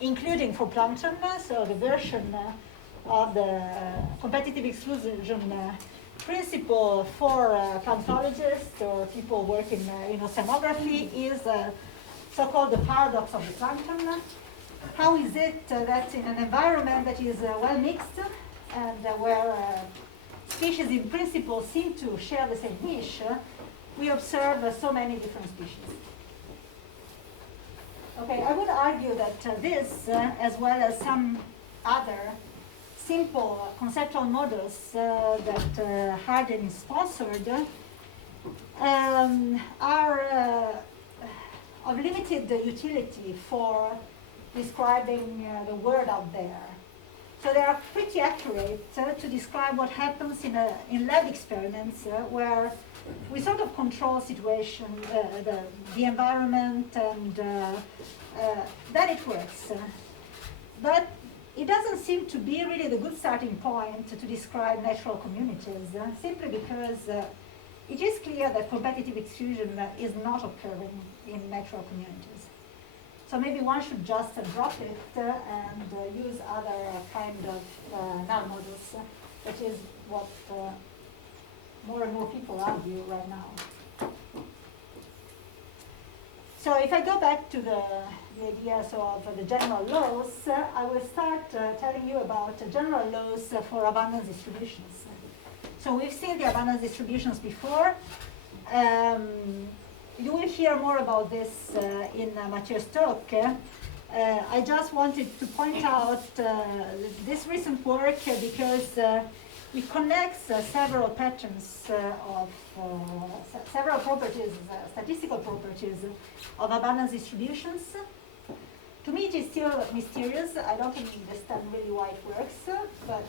including for plankton. So the version of the competitive exclusion principle for planktologists or people working in oceanography is so-called the paradox of the plankton. How is it that in an environment that is well mixed and where species in principle seem to share the same niche, we observe so many different species? Okay, I would argue that this, as well as some other simple conceptual models that Hardin sponsored, are of limited utility for describing the world out there. So they are pretty accurate to describe what happens in lab experiments where we sort of control situation, the environment, and then it works. But it doesn't seem to be really the good starting point to describe natural communities, simply because it is clear that competitive exclusion is not occurring in natural communities. So maybe one should just drop it and use other kind of null models. That is what more and more people argue right now. So if I go back to the ideas of the general laws, I will start telling you about general laws for abundance distributions. So we've seen the abundance distributions before. You will hear more about this in Mathieu's talk. I just wanted to point out this recent work because it connects several patterns of several properties, statistical properties of abundance distributions. To me, it is still mysterious. I don't understand really why it works, but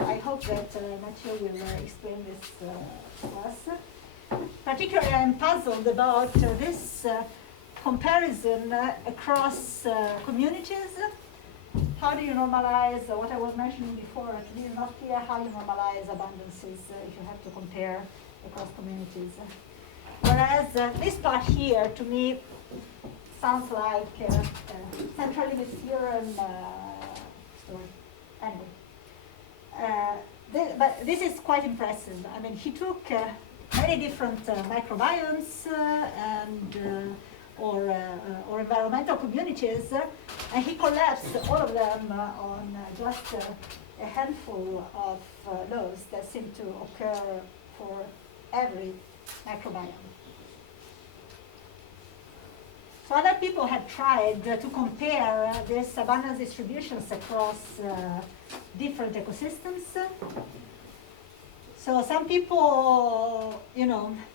I hope that Mathieu will explain this to us. Particularly, I'm puzzled about this comparison across communities. How do you normalize what I was mentioning before? To me, it's not clear how you normalize abundances if you have to compare across communities. Whereas this part here, to me, sounds like central limit theorem story. Anyway, but this is quite impressive. I mean, he took many different microbiomes and or environmental communities, and he collapsed all of them on just a handful of laws that seem to occur for every microbiome. So other people have tried to compare these abundance distributions across different ecosystems. So some people,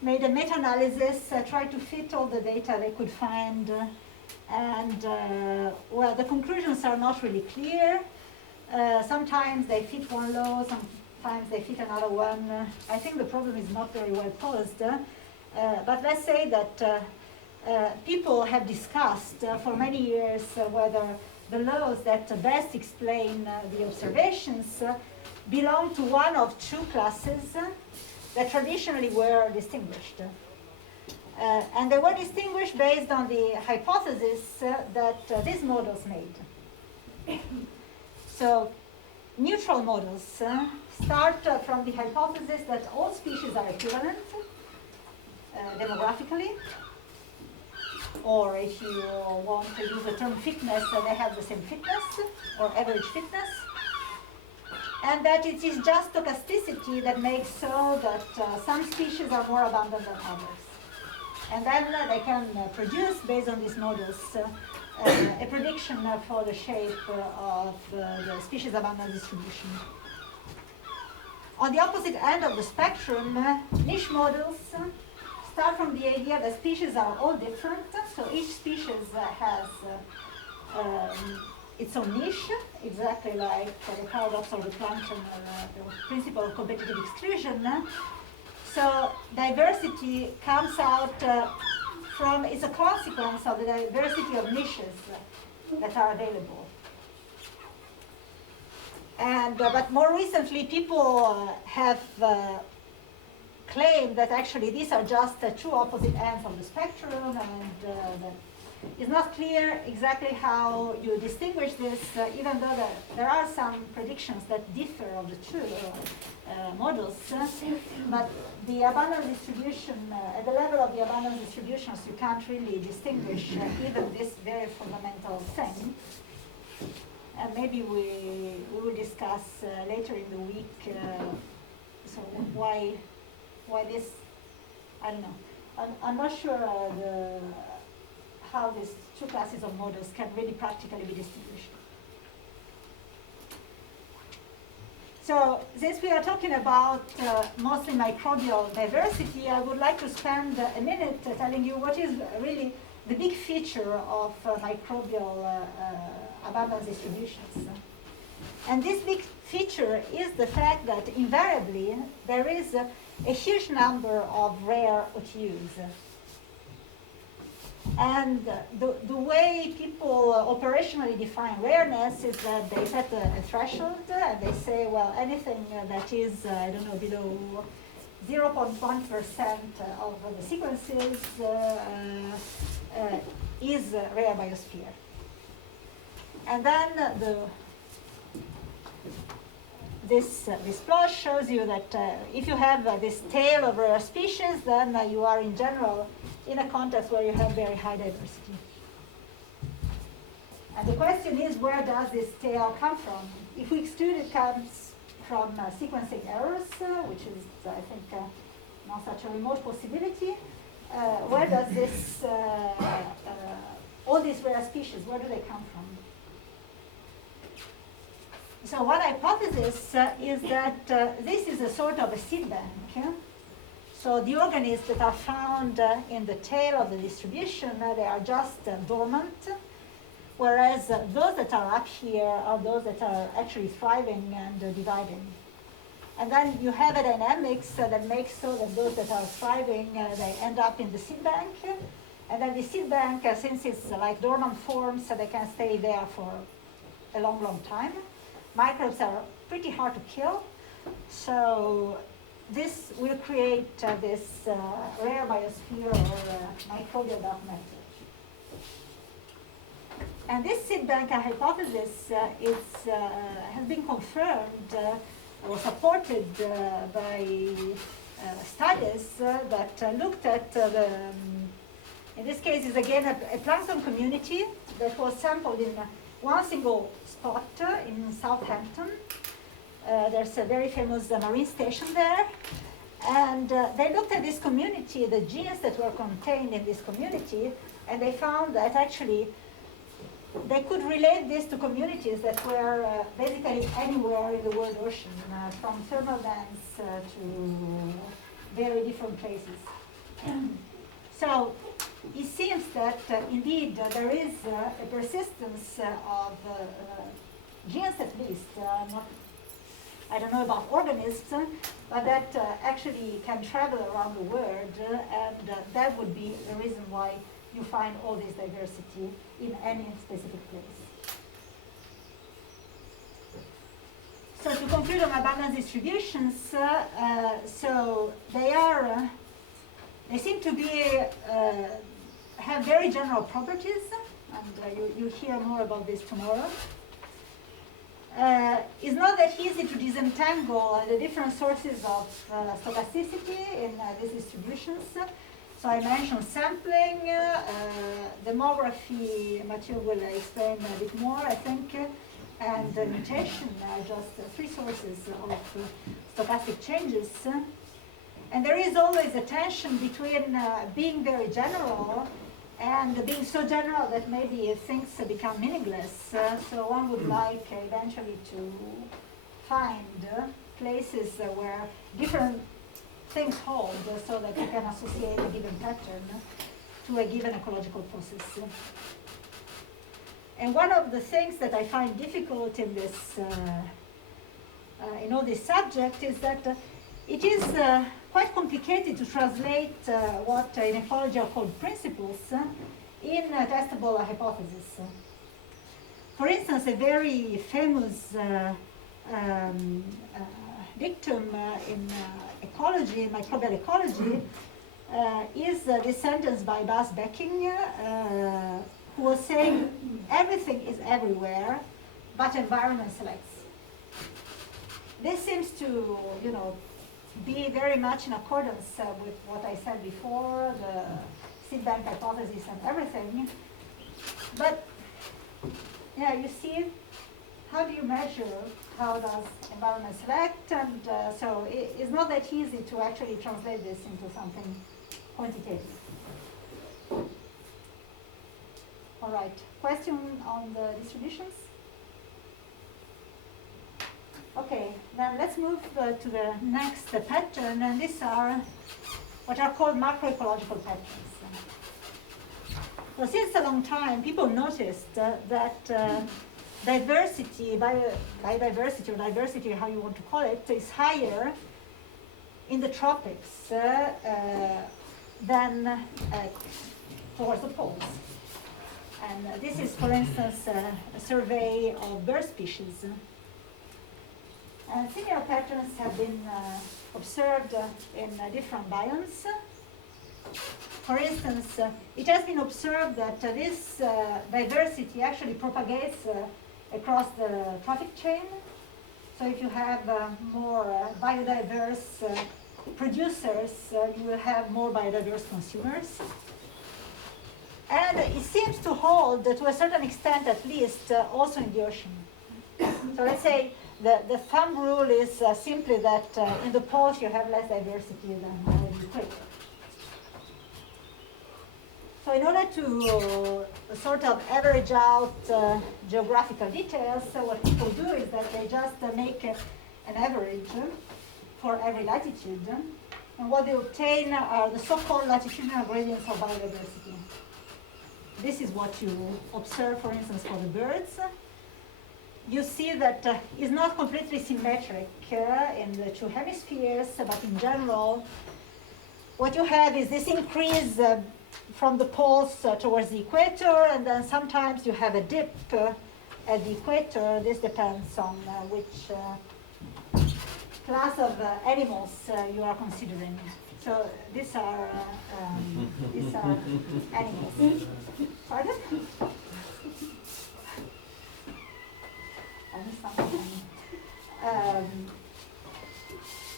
made a meta-analysis, tried to fit all the data they could find, and well, the conclusions are not really clear. Sometimes they fit one law, sometimes they fit another one. I think the problem is not very well posed, but let's say that people have discussed for many years whether the laws that best explain the observations belong to one of two classes that traditionally were distinguished. And they were distinguished based on the hypothesis that these models made. So neutral models start from the hypothesis that all species are equivalent demographically, or if you want to use the term fitness, they have the same fitness or average fitness. And that it is just stochasticity that makes so that some species are more abundant than others. And then they can produce, based on these models, a prediction for the shape of the species abundance distribution. On the opposite end of the spectrum, niche models start from the idea that species are all different, so each species has its own niche, exactly like the paradox of the plankton or the principle of competitive exclusion. So diversity comes out from, it's a consequence of the diversity of niches that are available. And but more recently, people have claimed that actually these are just two opposite ends of the spectrum, and that It's not clear exactly how you distinguish this, even though there are some predictions that differ of the two models. But the abundance distribution, at the level of the abundance distributions, you can't really distinguish even this very fundamental thing. And maybe we will discuss later in the week. So why this? I don't know. I'm not sure how these two classes of models can really practically be distinguished. So since we are talking about mostly microbial diversity, I would like to spend a minute telling you what is really the big feature of microbial abundance distributions. And this big feature is the fact that invariably there is a huge number of rare OTUs. And the way people operationally define rareness is that they set a threshold and they say, well, anything that is, I don't know, below 0.1% of the sequences is rare biosphere. And then this plot shows you that if you have this tail of rare species, then you are in general in a context where you have very high diversity. And the question is, where does this tail come from? If we exclude it comes from sequencing errors, which is, I think, not such a remote possibility, where does this, all these rare species, where do they come from? So one hypothesis is that this is a sort of a seed bank. So the organisms that are found in the tail of the distribution, they are just dormant, whereas those that are up here are those that are actually thriving and dividing. And then you have a dynamics that makes so that those that are thriving, they end up in the seed bank. And then the seed bank, since it's like dormant forms, they can stay there for a long, long time. Microbes are pretty hard to kill, so this will create this rare biosphere or microbial dark matter. And this seed bank hypothesis has been confirmed or supported by studies that looked at in this case is again a plankton community that was sampled in one single spot in Southampton. There's a very famous marine station there. And they looked at this community, the genes that were contained in this community, and they found that actually they could relate this to communities that were basically anywhere in the world ocean, from thermal vents to very different places. So it seems that indeed there is a persistence of genes at least, I don't know about organisms, but that actually can travel around the world, and that would be the reason why you find all this diversity in any specific place. So to conclude on abundance distributions, so they seem to be have very general properties, and you'll hear more about this tomorrow. It's not that easy to disentangle the different sources of stochasticity in these distributions. So I mentioned sampling, demography, Mathieu will explain a bit more, I think, and mutation are just three sources of stochastic changes. And there is always a tension between being very general and being so general that maybe things become meaningless. So one would like eventually to find places where different things hold so that you can associate a given pattern to a given ecological process. And one of the things that I find difficult in this, in all this subject is that it is quite complicated to translate what in ecology are called principles in testable hypotheses. For instance, a very famous dictum in ecology, microbial ecology, is this sentence by Bas Becking, who was saying everything is everywhere, but environment selects. This seems to, be very much in accordance with what I said before, the seed bank hypothesis and everything. But, yeah, you see, how do you measure how does environment select? And so it's not that easy to actually translate this into something quantitative. All right, question on the distributions? Okay, then let's move to the next pattern, and these are what are called macroecological patterns. So since a long time, people noticed that diversity, biodiversity or diversity, how you want to call it, is higher in the tropics than towards the poles. And this is, for instance, a survey of bird species. And similar patterns have been observed in different biomes. For instance, it has been observed that this diversity actually propagates across the trophic chain. So if you have more biodiverse producers, you will have more biodiverse consumers. And it seems to hold, to a certain extent at least, also in the ocean. So let's say the thumb rule is simply that in the poles you have less diversity than in the equator. So in order to sort of average out geographical details, so what people do is that they just make an average for every latitude. And what they obtain are the so-called latitudinal gradients of biodiversity. This is what you observe, for instance, for the birds. You see that it's not completely symmetric in the two hemispheres, but in general, what you have is this increase from the poles towards the equator, and then sometimes you have a dip at the equator. This depends on which class of animals you are considering. So these are animals. Pardon?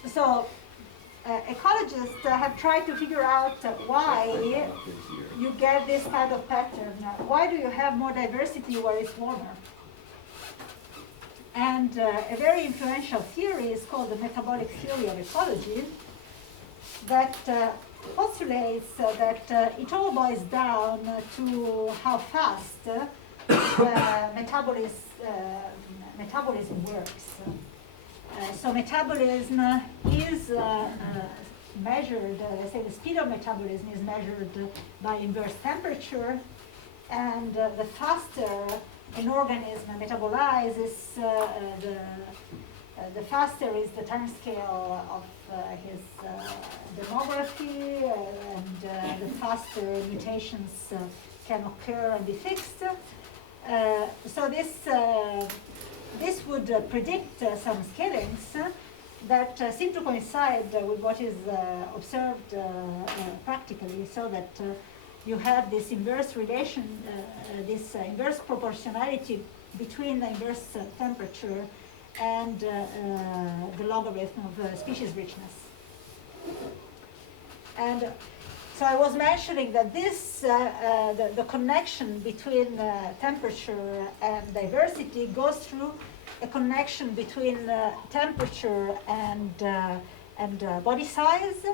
So ecologists have tried to figure out why you get this kind of pattern. Why do you have more diversity where it's warmer? And a very influential theory is called the metabolic theory of ecology that postulates that it all boils down to how fast metabolism works. So metabolism is measured, let's say the speed of metabolism is measured by inverse temperature, and the faster an organism metabolizes, the faster is the time scale of his demography, and the faster mutations can occur and be fixed. So this would predict some scalings that seem to coincide with what is observed practically, so that you have this inverse relation, this inverse proportionality between the inverse temperature and the logarithm of species richness. And so I was mentioning that this, the connection between temperature and diversity goes through a connection between temperature and body size.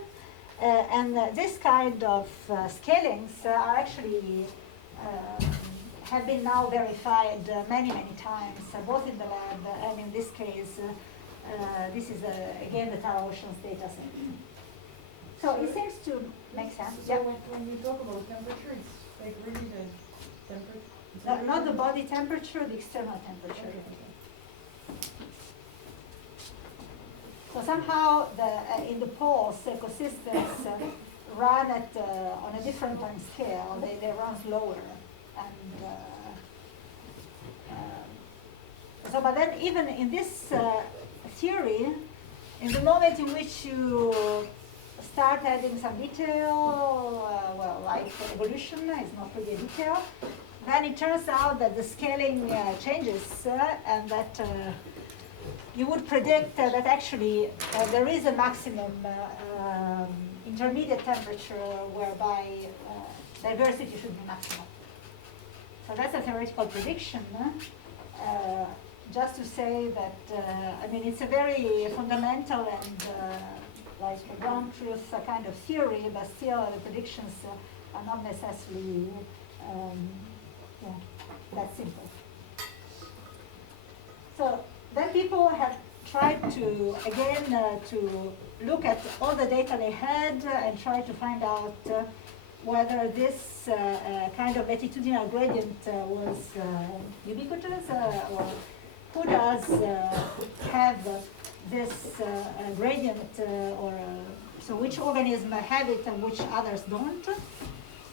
And this kind of scalings are actually have been now verified many times, both in the lab and in this case, this is again the Tara Oceans data set. So it seems to make sense. So when you talk about temperature, it's like really the temperature? Not the body temperature, the external temperature. Okay. So somehow in the poles, ecosystems run at on a different time scale. They run slower, and so. But then even in this theory, in the moment in which you start adding some detail, well, like evolution is not really a detail, then it turns out that the scaling changes and that you would predict that actually there is a maximum intermediate temperature whereby diversity should be maximal. So that's a theoretical prediction. Just to say that, I mean, it's a very fundamental and like a ground truth kind of theory, but still the predictions are not necessarily that simple. So then people have tried to, again, to look at all the data they had and try to find out whether this kind of latitudinal gradient was ubiquitous or who does have this gradient so which organisms have it and which others don't.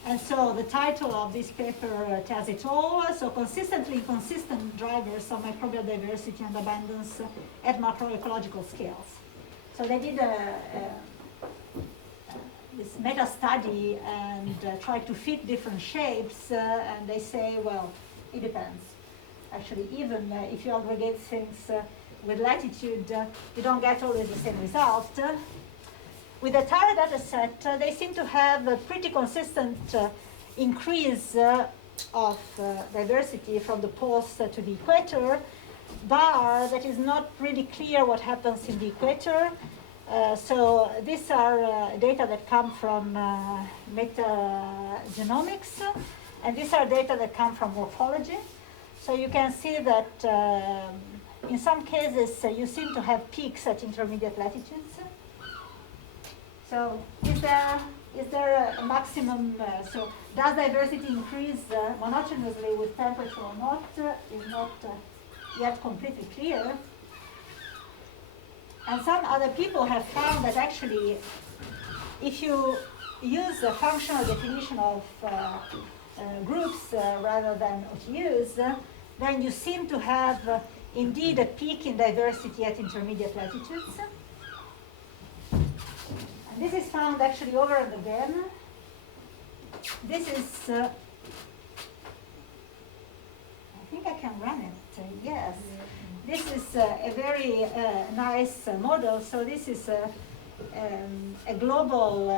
And so the title of this paper tells it all. So consistently consistent drivers of microbial diversity and abundance at macroecological scales. So they did this meta study and tried to fit different shapes, and they say, well, it depends. Actually, even if you aggregate things with latitude, you don't get always the same result. With the Tara data set, they seem to have a pretty consistent increase of diversity from the poles to the equator, bar that is not really clear what happens in the equator. So these are data that come from metagenomics, and these are data that come from morphology. So you can see that in some cases you seem to have peaks at intermediate latitudes. So is there a maximum, so does diversity increase monotonously with temperature or not is not yet completely clear. And some other people have found that actually if you use a functional definition of groups rather than OTUs, then you seem to have indeed a peak in diversity at intermediate latitudes. And this is found actually over and again. This is, I think I can run it, yes. This is a very nice model. So this is a global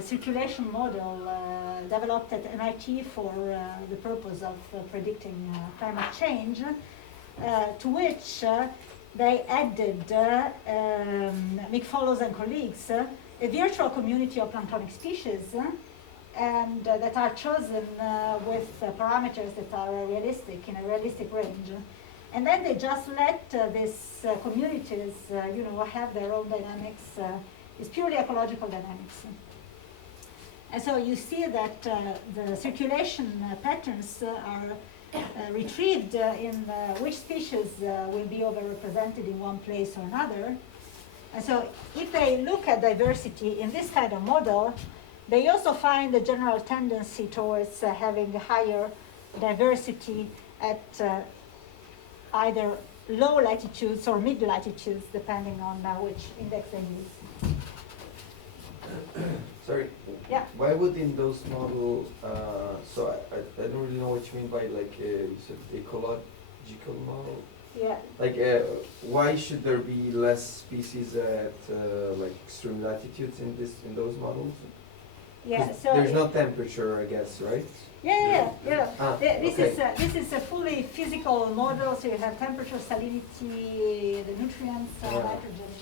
circulation model developed at MIT for the purpose of predicting climate change, to which they added, Mick Follows and colleagues, a virtual community of planktonic species and that are chosen with parameters that are realistic, in a realistic range. And then they just let these communities, have their own dynamics. It's purely ecological dynamics. And so you see that the circulation patterns are retrieved in which species will be overrepresented in one place or another. And so if they look at diversity in this kind of model, they also find a general tendency towards having higher diversity at either low latitudes or mid latitudes, depending on which index they use. Sorry. Yeah. Why would in those models? So I don't really know what you mean by you said ecological model. Yeah. Why should there be less species at extreme latitudes in those models? Yeah. So there's no temperature, I guess, right? Yeah. Okay. This is a fully physical model. So you have temperature, salinity, the nutrients, nitrogen,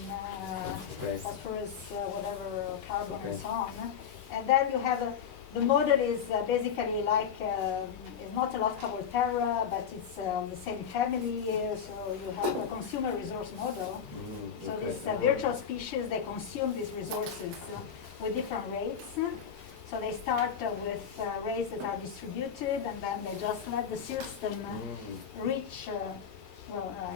phosphorus, whatever, carbon, and so on. And then you have the model is basically like it's not a Lotka-Volterra, but it's the same family. So you have a consumer resource model. So these virtual species, they consume these resources with different rates. So they start with rates that are distributed, and then they just let the system reach,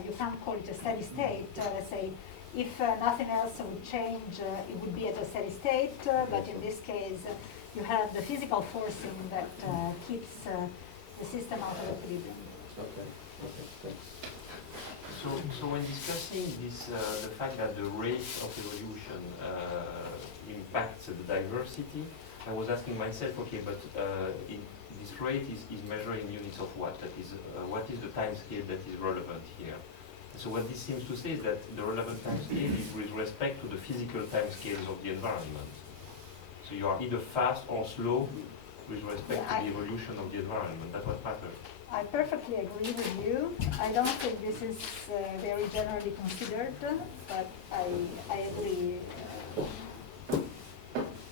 you can't call it a steady state. Let's say if nothing else would change, it would be at a steady state, but in this case, you have the physical forcing that keeps the system out of equilibrium. Okay, thanks. So when discussing this, the fact that the rate of evolution impacts the diversity, I was asking myself, okay, but this rate is measured in units of what? That is, what is the time scale that is relevant here? So what this seems to say is that the relevant time scale is with respect to the physical time scales of the environment. So you are either fast or slow with respect to the evolution of the environment. That's what matters. I perfectly agree with you. I don't think this is very generally considered, but I agree.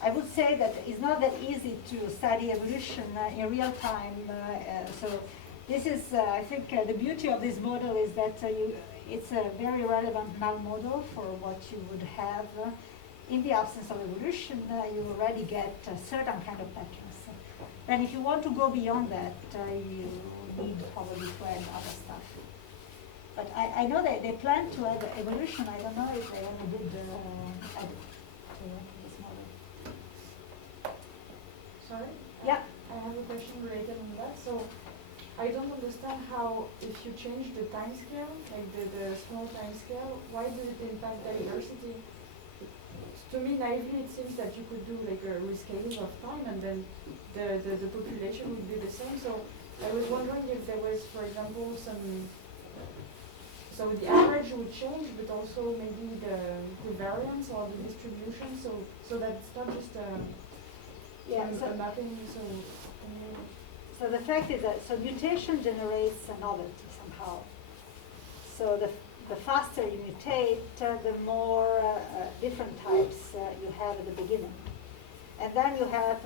I would say that it's not that easy to study evolution in real time. So this is, I think, the beauty of this model is that it's a very relevant null model for what you would have. In the absence of evolution, you already get certain kind of patterns. And if you want to go beyond that, you need probably to add other stuff. But I know that they plan to add evolution. I don't know if they ever did add it to this model. Sorry? Yeah. I have a question related on that. So I don't understand how, if you change the time scale, like the small time scale, why does it impact diversity? To me, naively, it seems that you could do like a rescaling of time and then the population would be the same. So I was wondering if there was, for example, so the average would change, but also maybe the variance or the distribution, so that it's not just a mapping. So the fact is that mutation generates a novelty somehow. So the faster you mutate, the more different types you have at the beginning. And then you have,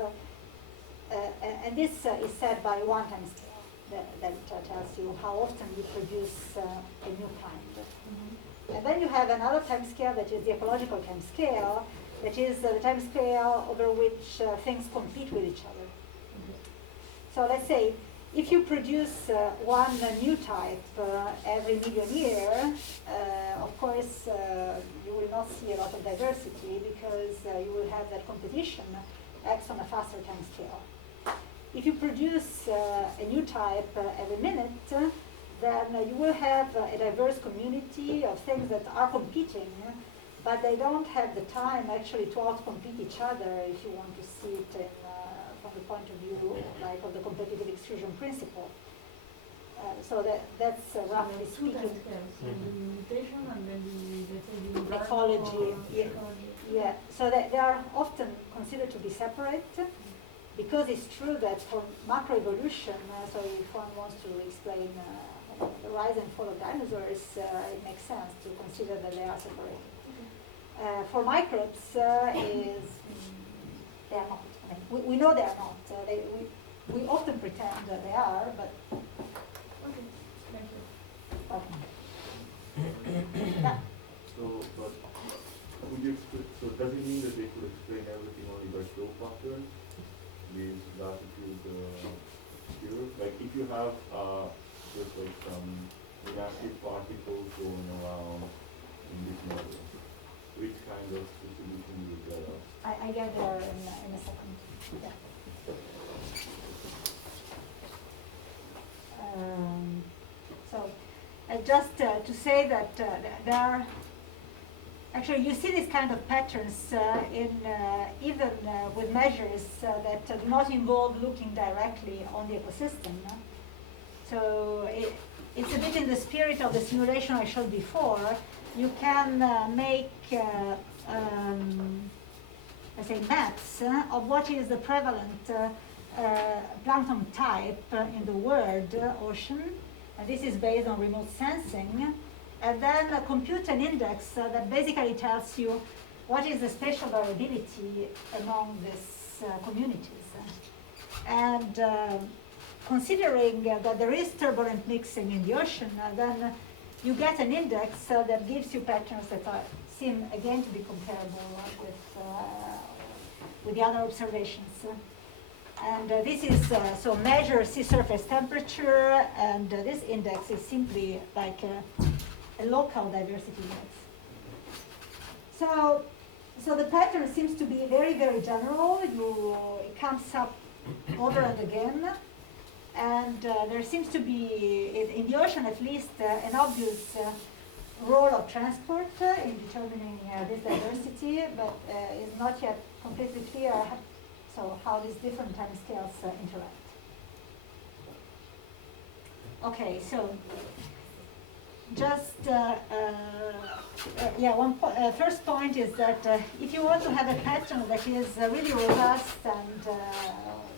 and this is set by one time scale that tells you how often you produce a new kind. Mm-hmm. And then you have another time scale that is the ecological time scale, that is the time scale over which things compete with each other. Mm-hmm. So let's say, if you produce one new type every million years, of course, you will not see a lot of diversity because you will have that competition acts on a faster time scale. If you produce a new type every minute, then you will have a diverse community of things that are competing, but they don't have the time actually to outcompete each other if you want to see it in from the point of view like of the competitive exclusion principle. So that's roughly speaking. The mutation and then the ecology. Yeah. So they are often considered to be separate because it's true that for macroevolution, so if one wants to explain the rise and fall of dinosaurs, it makes sense to consider that they are separated. Okay. For microbes, they are not. We know they are not. We often pretend that they are, but. Okay, thank you. Okay. Yeah. So, but would you so does it mean that they could explain everything only by flow patterns? These latitude curves? Like if you have just like some inactive particles going around in this model, which kind of distribution do you get out? I get there in a second. Yeah. So, just to say that there are actually you see these kind of patterns in even with measures that do not involve looking directly on the ecosystem. So it's a bit in the spirit of the simulation I showed before. You can make let's say maps of what is the prevalent plankton type in the world ocean, and this is based on remote sensing, and then compute an index that basically tells you what is the spatial variability among these communities. And considering that there is turbulent mixing in the ocean, then you get an index that gives you patterns that seem again to be comparable with the other observations. And this is, so measure sea surface temperature, and this index is simply like a local diversity index. So the pattern seems to be very, very general. It comes up over and again. And And there seems to be, in the ocean at least, an obvious role of transport in determining this diversity, but it's not yet completely clear how these different timescales interact. Okay, so just first point is that if you want to have a pattern that is really robust and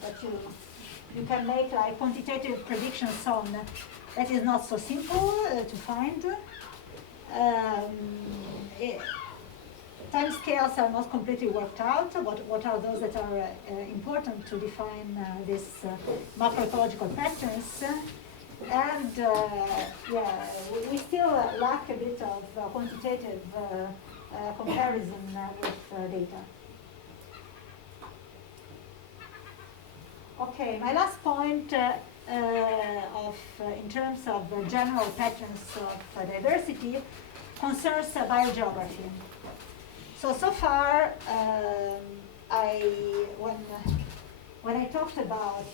that you can make like quantitative predictions on, that is not so simple to find. Time scales are not completely worked out. What are those that are important to define these macroecological patterns? And we still lack a bit of quantitative comparison with data. Okay, my last point in terms of general patterns of diversity concerns biogeography. So far, when I talked about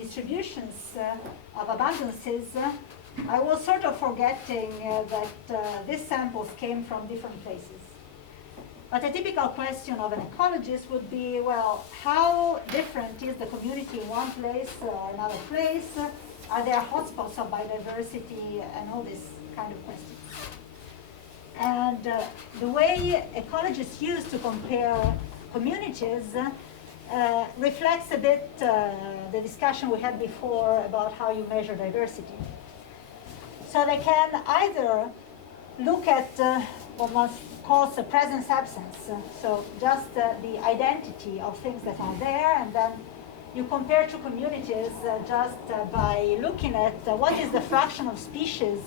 distributions of abundances, I was sort of forgetting that these samples came from different places. But a typical question of an ecologist would be, well, how different is the community in one place or another place? Are there hotspots of biodiversity and all these kind of questions? And the way ecologists use to compare communities reflects a bit the discussion we had before about how you measure diversity. So they can either look at what one calls the presence-absence, so just the identity of things that are there, and then you compare two communities just by looking at what is the fraction of species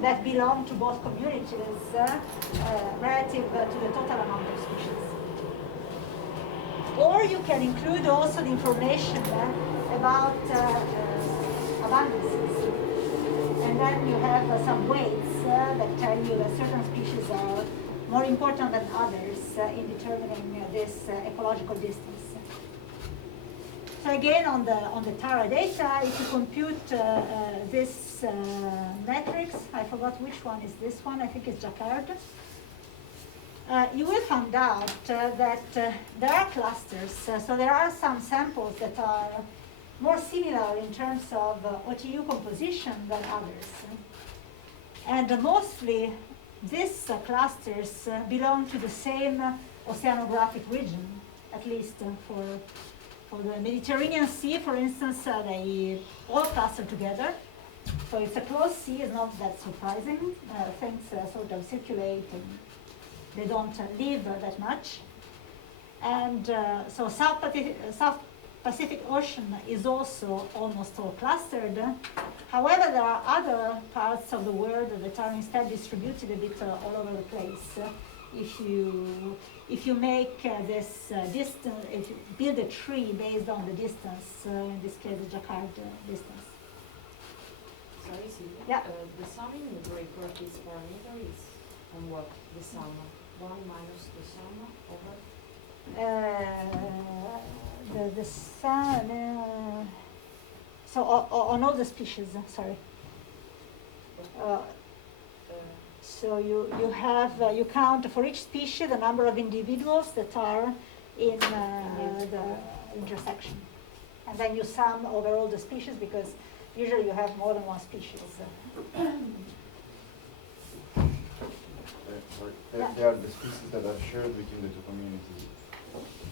that belong to both communities relative to the total amount of species. Or you can include also the information about abundances. And then you have some weights that tell you that certain species are more important than others in determining this ecological distance. So again, on the Tara data, if you compute this matrix, I forgot which one is this one, I think it's Jacquard, you will find out that there are clusters. So there are some samples that are more similar in terms of OTU composition than others. And mostly these clusters belong to the same oceanographic region, at least for the Mediterranean Sea, for instance, they all cluster together. So it's a closed sea, it's not that surprising. Things sort of circulate and they don't live that much. And so South Pacific Ocean is also almost all clustered. However, there are other parts of the world that are instead distributed a bit all over the place. If you make this distance, if you build a tree based on the distance, in this case the Jacquard distance. Sorry, Silvia. Yeah. The sum in the report is parameter is on what? The sum? 1 minus the sum over? The sum, so on all the species, sorry. So you have, you count for each species the number of individuals that are in the intersection. And then you sum over all the species because usually you have more than one species. They are the species that are shared between the two communities.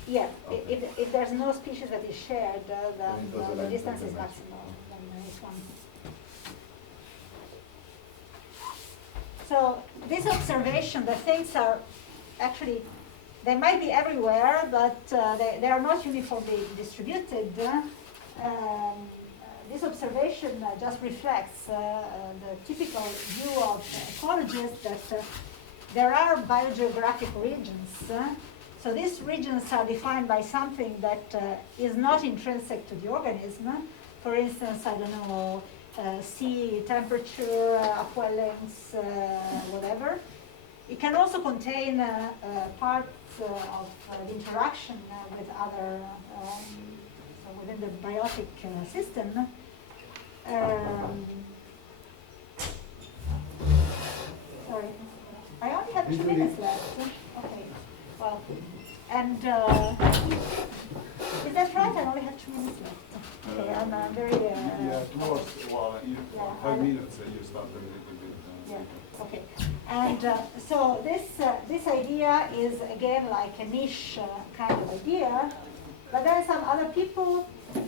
Yeah, Okay. if there's no species that is shared, then the distance is dimension. maximal. Then it's one. So this observation that things are actually, they might be everywhere, but they are not uniformly distributed. This observation just reflects the typical view of ecologists that there are biogeographic regions. So these regions are defined by something that is not intrinsic to the organism. For instance, I don't know, sea temperature, upwellings, whatever. It can also contain parts of the interaction with other within the biotic system. Sorry, I only have 2 minutes left. Okay, well, and is that right? I only have 2 minutes left. Okay, I'm very. Yeah, towards, well, yeah, 5 minutes you start a little bit. Yeah, okay. And so this idea is again like a niche kind of idea, but then some other people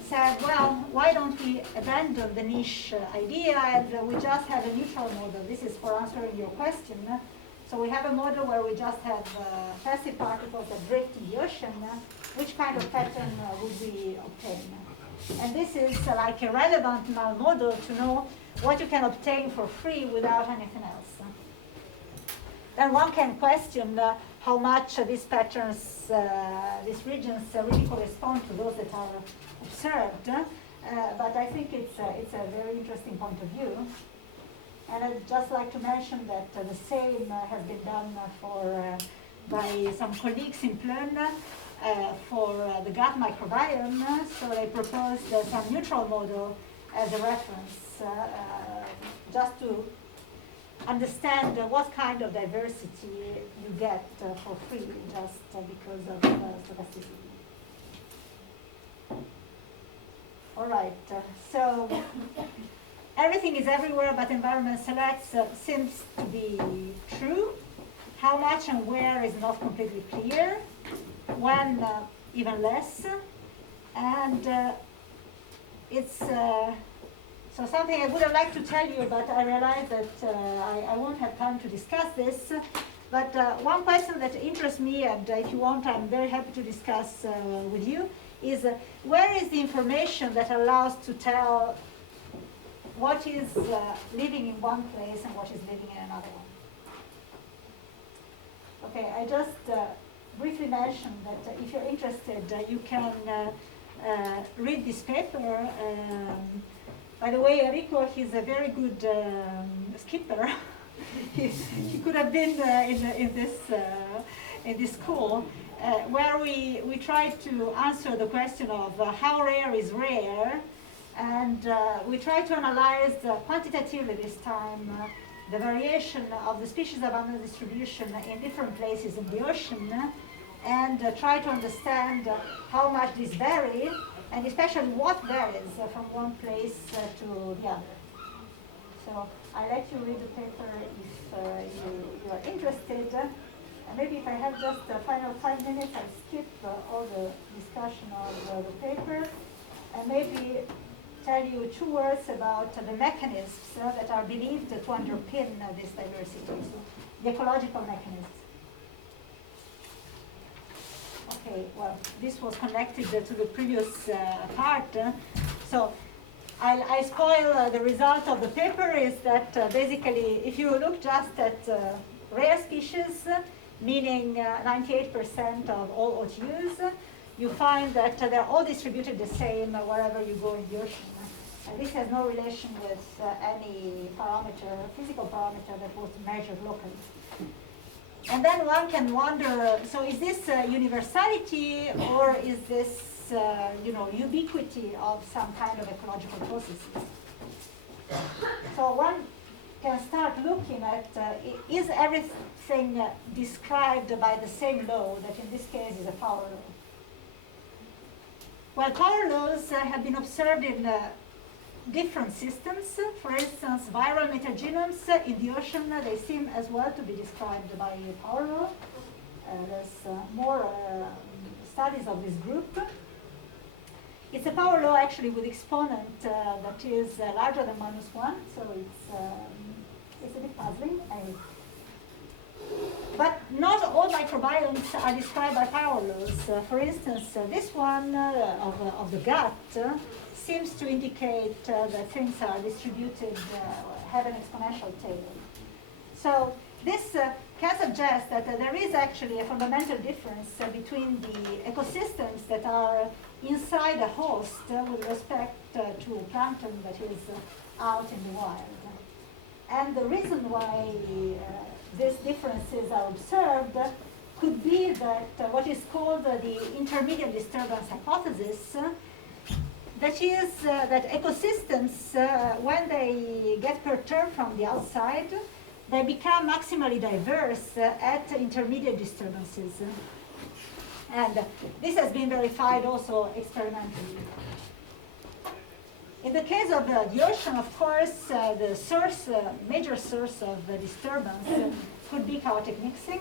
said, well, why don't we abandon the niche idea and we just have a neutral model? This is for answering your question. So we have a model where we just have passive particles that drift in the ocean. Which kind of pattern would we obtain? And this is like a relevant null model to know what you can obtain for free without anything else. Then one can question how much these patterns, these regions really correspond to those that are observed. But I think it's a very interesting point of view. And I'd just like to mention that the same has been done by some colleagues in Plön for the gut microbiome. So they proposed some neutral model as a reference, just to understand what kind of diversity you get for free, just because of stochasticity. All right, so everything is everywhere, but environment selects seems to be true. How much and where is not completely clear. When, even less. And it's so something I would have liked to tell you, but I realize that I won't have time to discuss this. But one question that interests me, and if you want, I'm very happy to discuss with you, is where is the information that allows to tell what is living in one place and what is living in another one? Okay, I just briefly mentioned that if you're interested, you can read this paper. By the way, Enrico, he's a very good skipper. he could have been in this school, where we tried to answer the question of how rare is rare, and we tried to analyze quantitatively this time the variation of the species abundance distribution in different places in the ocean, and try to understand how much this varies, and especially what varies from one place to the other. So I'll let you read the paper if you are interested. And maybe if I have just the final 5 minutes, I'll skip all the discussion of the paper, and maybe tell you 2 words about the mechanisms that are believed to underpin this diversity, so the ecological mechanisms. Okay, well, this was connected to the previous part. So I'll spoil the result of the paper is that basically, if you look just at rare species, meaning 98% of all OTUs, you find that they're all distributed the same wherever you go in the ocean. And this has no relation with any parameter, physical parameter that was measured locally. And then one can wonder, so is this universality, or is this ubiquity of some kind of ecological processes? So one can start looking at, is everything described by the same law, that in this case is a power law? Well, power laws have been observed in different systems. For instance, viral metagenomes in the ocean, they seem as well to be described by power law. There's more studies of this group. It's a power law actually with exponent that is larger than -1, so it's a bit puzzling. But not all microbiomes are described by power laws. For instance, this one of the gut seems to indicate that things are distributed, have an exponential table. So this can suggest that there is actually a fundamental difference between the ecosystems that are inside a host with respect to plankton that is out in the wild. And the reason why these differences are observed could be that what is called the intermediate disturbance hypothesis That is, that ecosystems, when they get perturbed from the outside, they become maximally diverse at intermediate disturbances. And this has been verified also experimentally. In the case of the ocean, of course, the source, major source of disturbance could be chaotic mixing.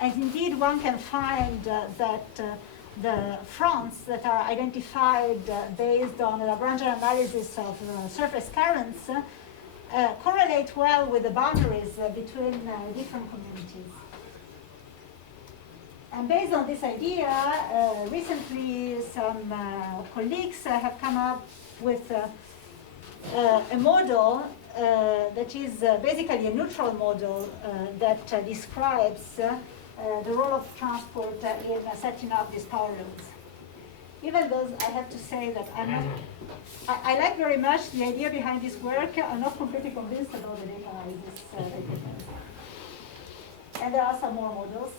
And indeed, one can find that the fronts that are identified based on a Lagrangian analysis of surface currents correlate well with the boundaries between different communities. And based on this idea, recently some colleagues have come up with a model that is basically a neutral model that describes the role of transport in setting up these power loads. Even though I have to say that I'm not, I like very much the idea behind this work. I'm not completely convinced about the data analysis. And there are some more models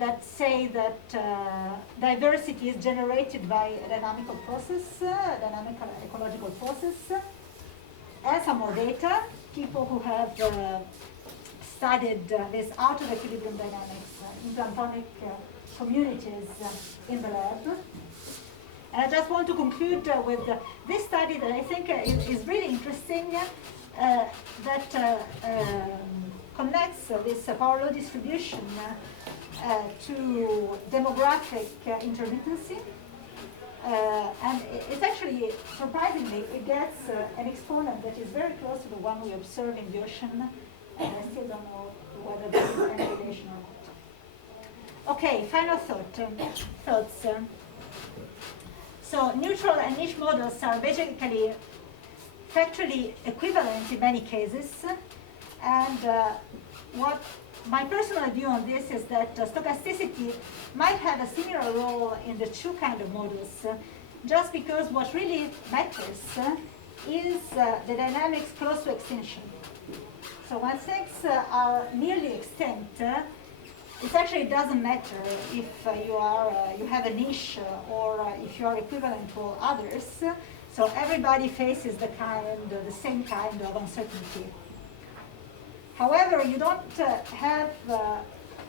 that say that diversity is generated by a dynamical process, a dynamical ecological process, and some more data. People who have studied this out of equilibrium dynamics in planktonic communities in the lab. And I just want to conclude with this study that I think is really interesting, that connects this power law distribution to demographic intermittency. And it's actually, surprisingly, it gets an exponent that is very close to the one we observe in the ocean. And I still don't know whether there is any relation or not. Okay, final thoughts. So neutral and niche models are basically factually equivalent in many cases. And what my personal view on this is that stochasticity might have a similar role in the two kind of models, just because what really matters is the dynamics close to extinction. So when things are nearly extinct, it actually doesn't matter if you have a niche or if you are equivalent to others. So everybody faces the same kind of uncertainty. However, you don't have,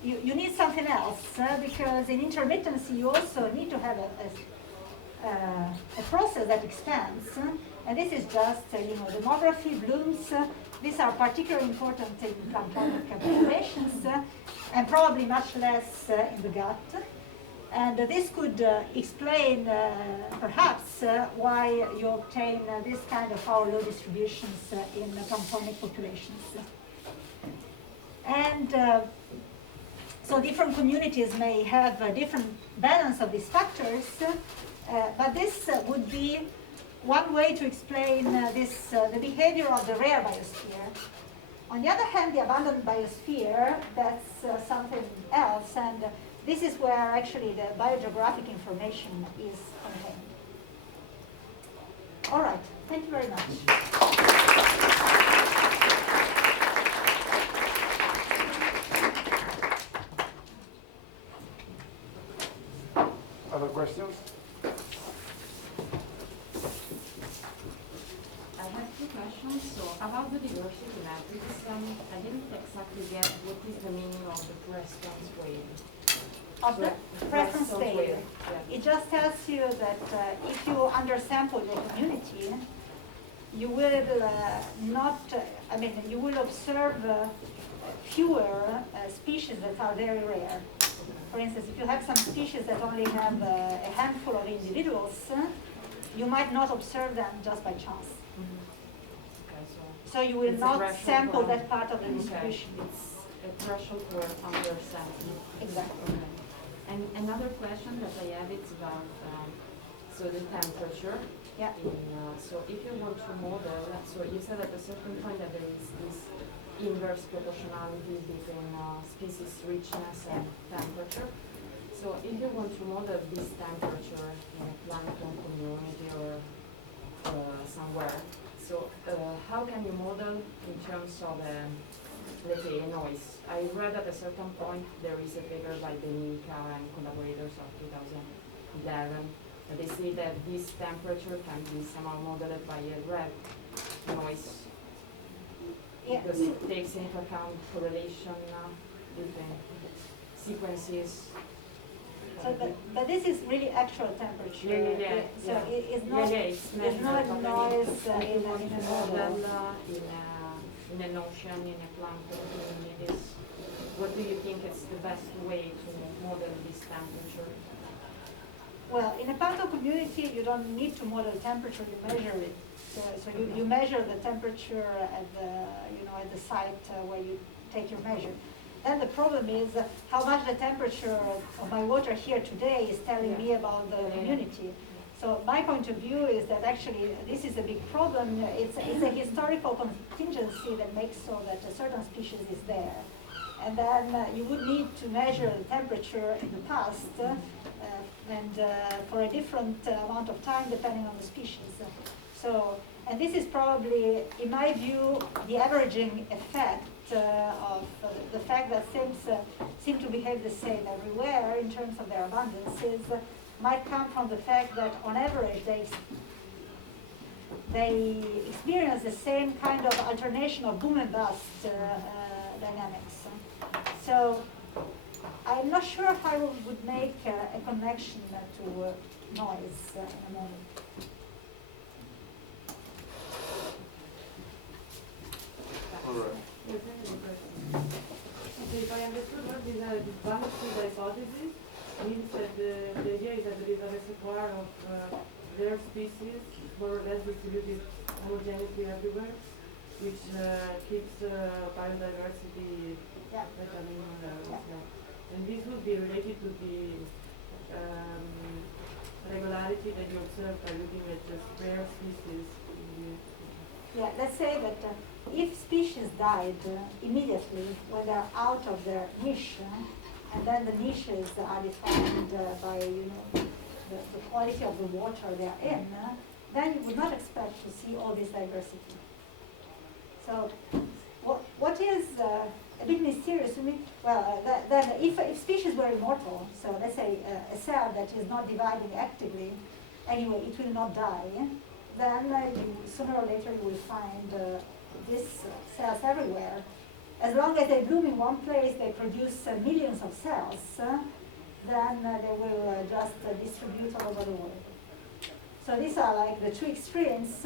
you need something else because in intermittency you also need to have a process that expands, and this is just demography, blooms. These are particularly important in planktonic populations, and probably much less in the gut. And this could explain, perhaps, why you obtain this kind of power law distributions in planktonic populations. And so different communities may have a different balance of these factors, but this would be one way to explain the behavior of the rare biosphere. On the other hand, the abundant biosphere, that's something else, and this is where actually the biogeographic information is contained. All right, thank you very much. Other questions? I have two questions. So about the diversity matrix, I didn't exactly get what is the meaning of the Preston's wave. Of the preference wave. Yeah. It just tells you that if you undersample your community, you will you will observe fewer species that are very rare. For instance, if you have some species that only have a handful of individuals, you might not observe them just by chance. Okay, So you will not sample that part of the distribution. It's a threshold for undersampling. Exactly. Okay. And another question that I have is about the temperature. Yeah. So if you want to model, so you said at a certain point that there is this inverse proportionality between species richness and temperature. So if you want to model this temperature in a plankton community or somewhere, so how can you model in terms of, let's say, a noise? I read at a certain point there is a paper by Benica and collaborators of 2011 They say that this temperature can be somehow modeled by a red noise Yeah. because it takes into account correlation between sequences. So, but this is really actual temperature. Yeah. So yeah. it's not, It's it's not measured noise properly. in a model. In an ocean, in a plankton, in this. What do you think is the best way to model this temperature? Well, in a plankton community, you don't need to model temperature, you measure it. So you measure the temperature at the site where you take your measure. Then the problem is how much the temperature of my water here today is telling me about the community. So my point of view is that actually this is a big problem. It's a historical contingency that makes so that a certain species is there. And then you would need to measure the temperature in the past for a different amount of time depending on the species. So, and this is probably, in my view, the averaging effect of the fact that things seem to behave the same everywhere in terms of their abundances might come from the fact that on average they experience the same kind of alternation of boom and bust dynamics. So I'm not sure if I would make a connection to noise in a moment. Alright. Okay, if I understood what this boundary hypothesis means that the idea is that there is a reservoir of rare species more or less distributed homogeneously everywhere, which keeps biodiversity at a minimum level. And this would be related to the regularity that you observe by looking at just rare species in the. Yeah, let's say that if species died immediately when they're out of their niche, and then the niches are defined by the quality of the water they're in, then you would not expect to see all this diversity. So what is a bit mysterious to me, well, that if species were immortal, so let's say a cell that is not dividing actively, anyway, it will not die, then sooner or later you will find these cells everywhere. As long as they bloom in one place, they produce millions of cells, then they will just distribute all over the world. So these are like the two extremes.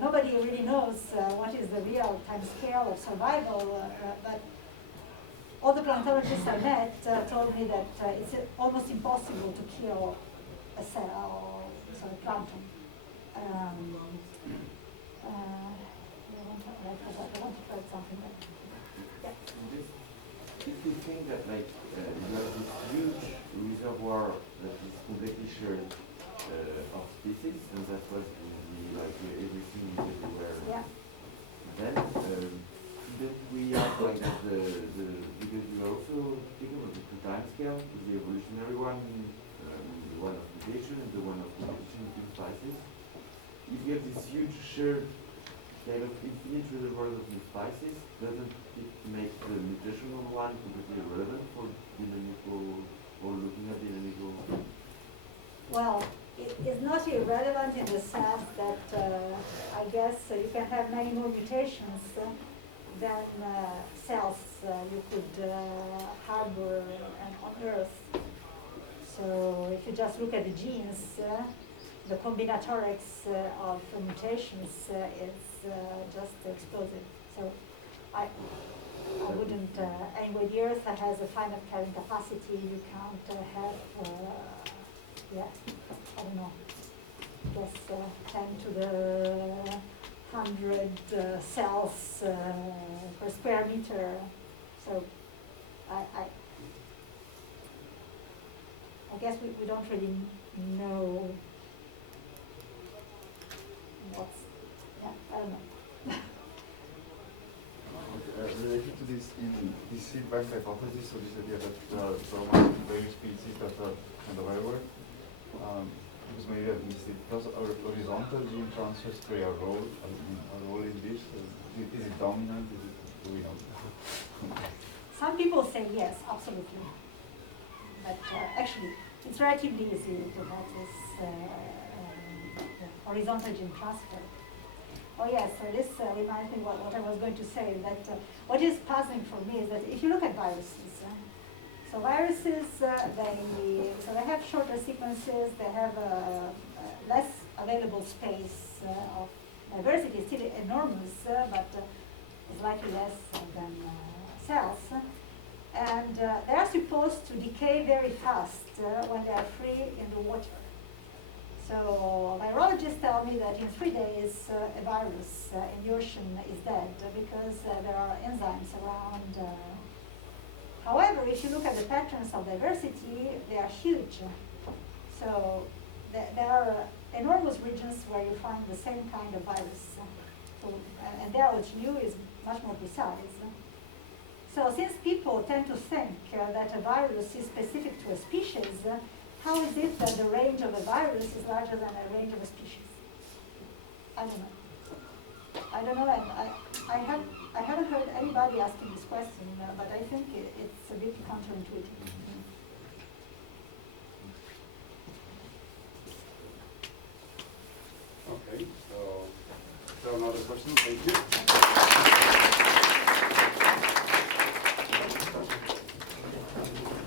Nobody really knows what is the real time scale of survival, but all the planktologists I met told me that it's almost impossible to kill a cell, so a plankton. I want to try something like If we think that you have this huge reservoir that is completely shared of species, and that was everything is everywhere. Yeah. Then shouldn't we have because you also think about the two time scale, the evolutionary one, the one of mutation and the one of competition between species. If you have this huge shared kind of infinite reservoir of new species, doesn't it make the mutational one completely irrelevant for dynamical or looking at dynamical? Well, it is not irrelevant in the sense that I guess you can have many more mutations than cells you could harbor on Earth. So if you just look at the genes, the combinatorics of mutations is just explosive. So I wouldn't, anyway, the Earth has a finite carrying capacity. You can't have, I don't know, just 10 to the 100 cells per square meter. So I guess we don't really know what's, I don't know. Related to this, in this feedback hypothesis, so this idea that there are various species that are kind of everywhere, because maybe I've missed it. Does our horizontal gene transfers play a role in this? Is it dominant? Do we know? Some people say yes, absolutely. But actually, it's relatively easy to have this horizontal gene transfer. Oh yes, so this reminds me what I was going to say, that what is puzzling for me is that if you look at viruses, so viruses, they have shorter sequences, they have less available space of diversity, still enormous, but slightly less than cells. And they are supposed to decay very fast when they are free in the water. So virologists tell me that in 3 days a virus in the ocean is dead because there are enzymes around. However, if you look at the patterns of diversity, they are huge. So there are enormous regions where you find the same kind of virus. So, and there what you is much more precise. So since people tend to think that a virus is specific to a species, how is it that the range of a virus is larger than the range of a species? I don't know. I don't know, and I haven't heard anybody asking this question, but I think it's a bit counterintuitive. Okay, so another question, thank you.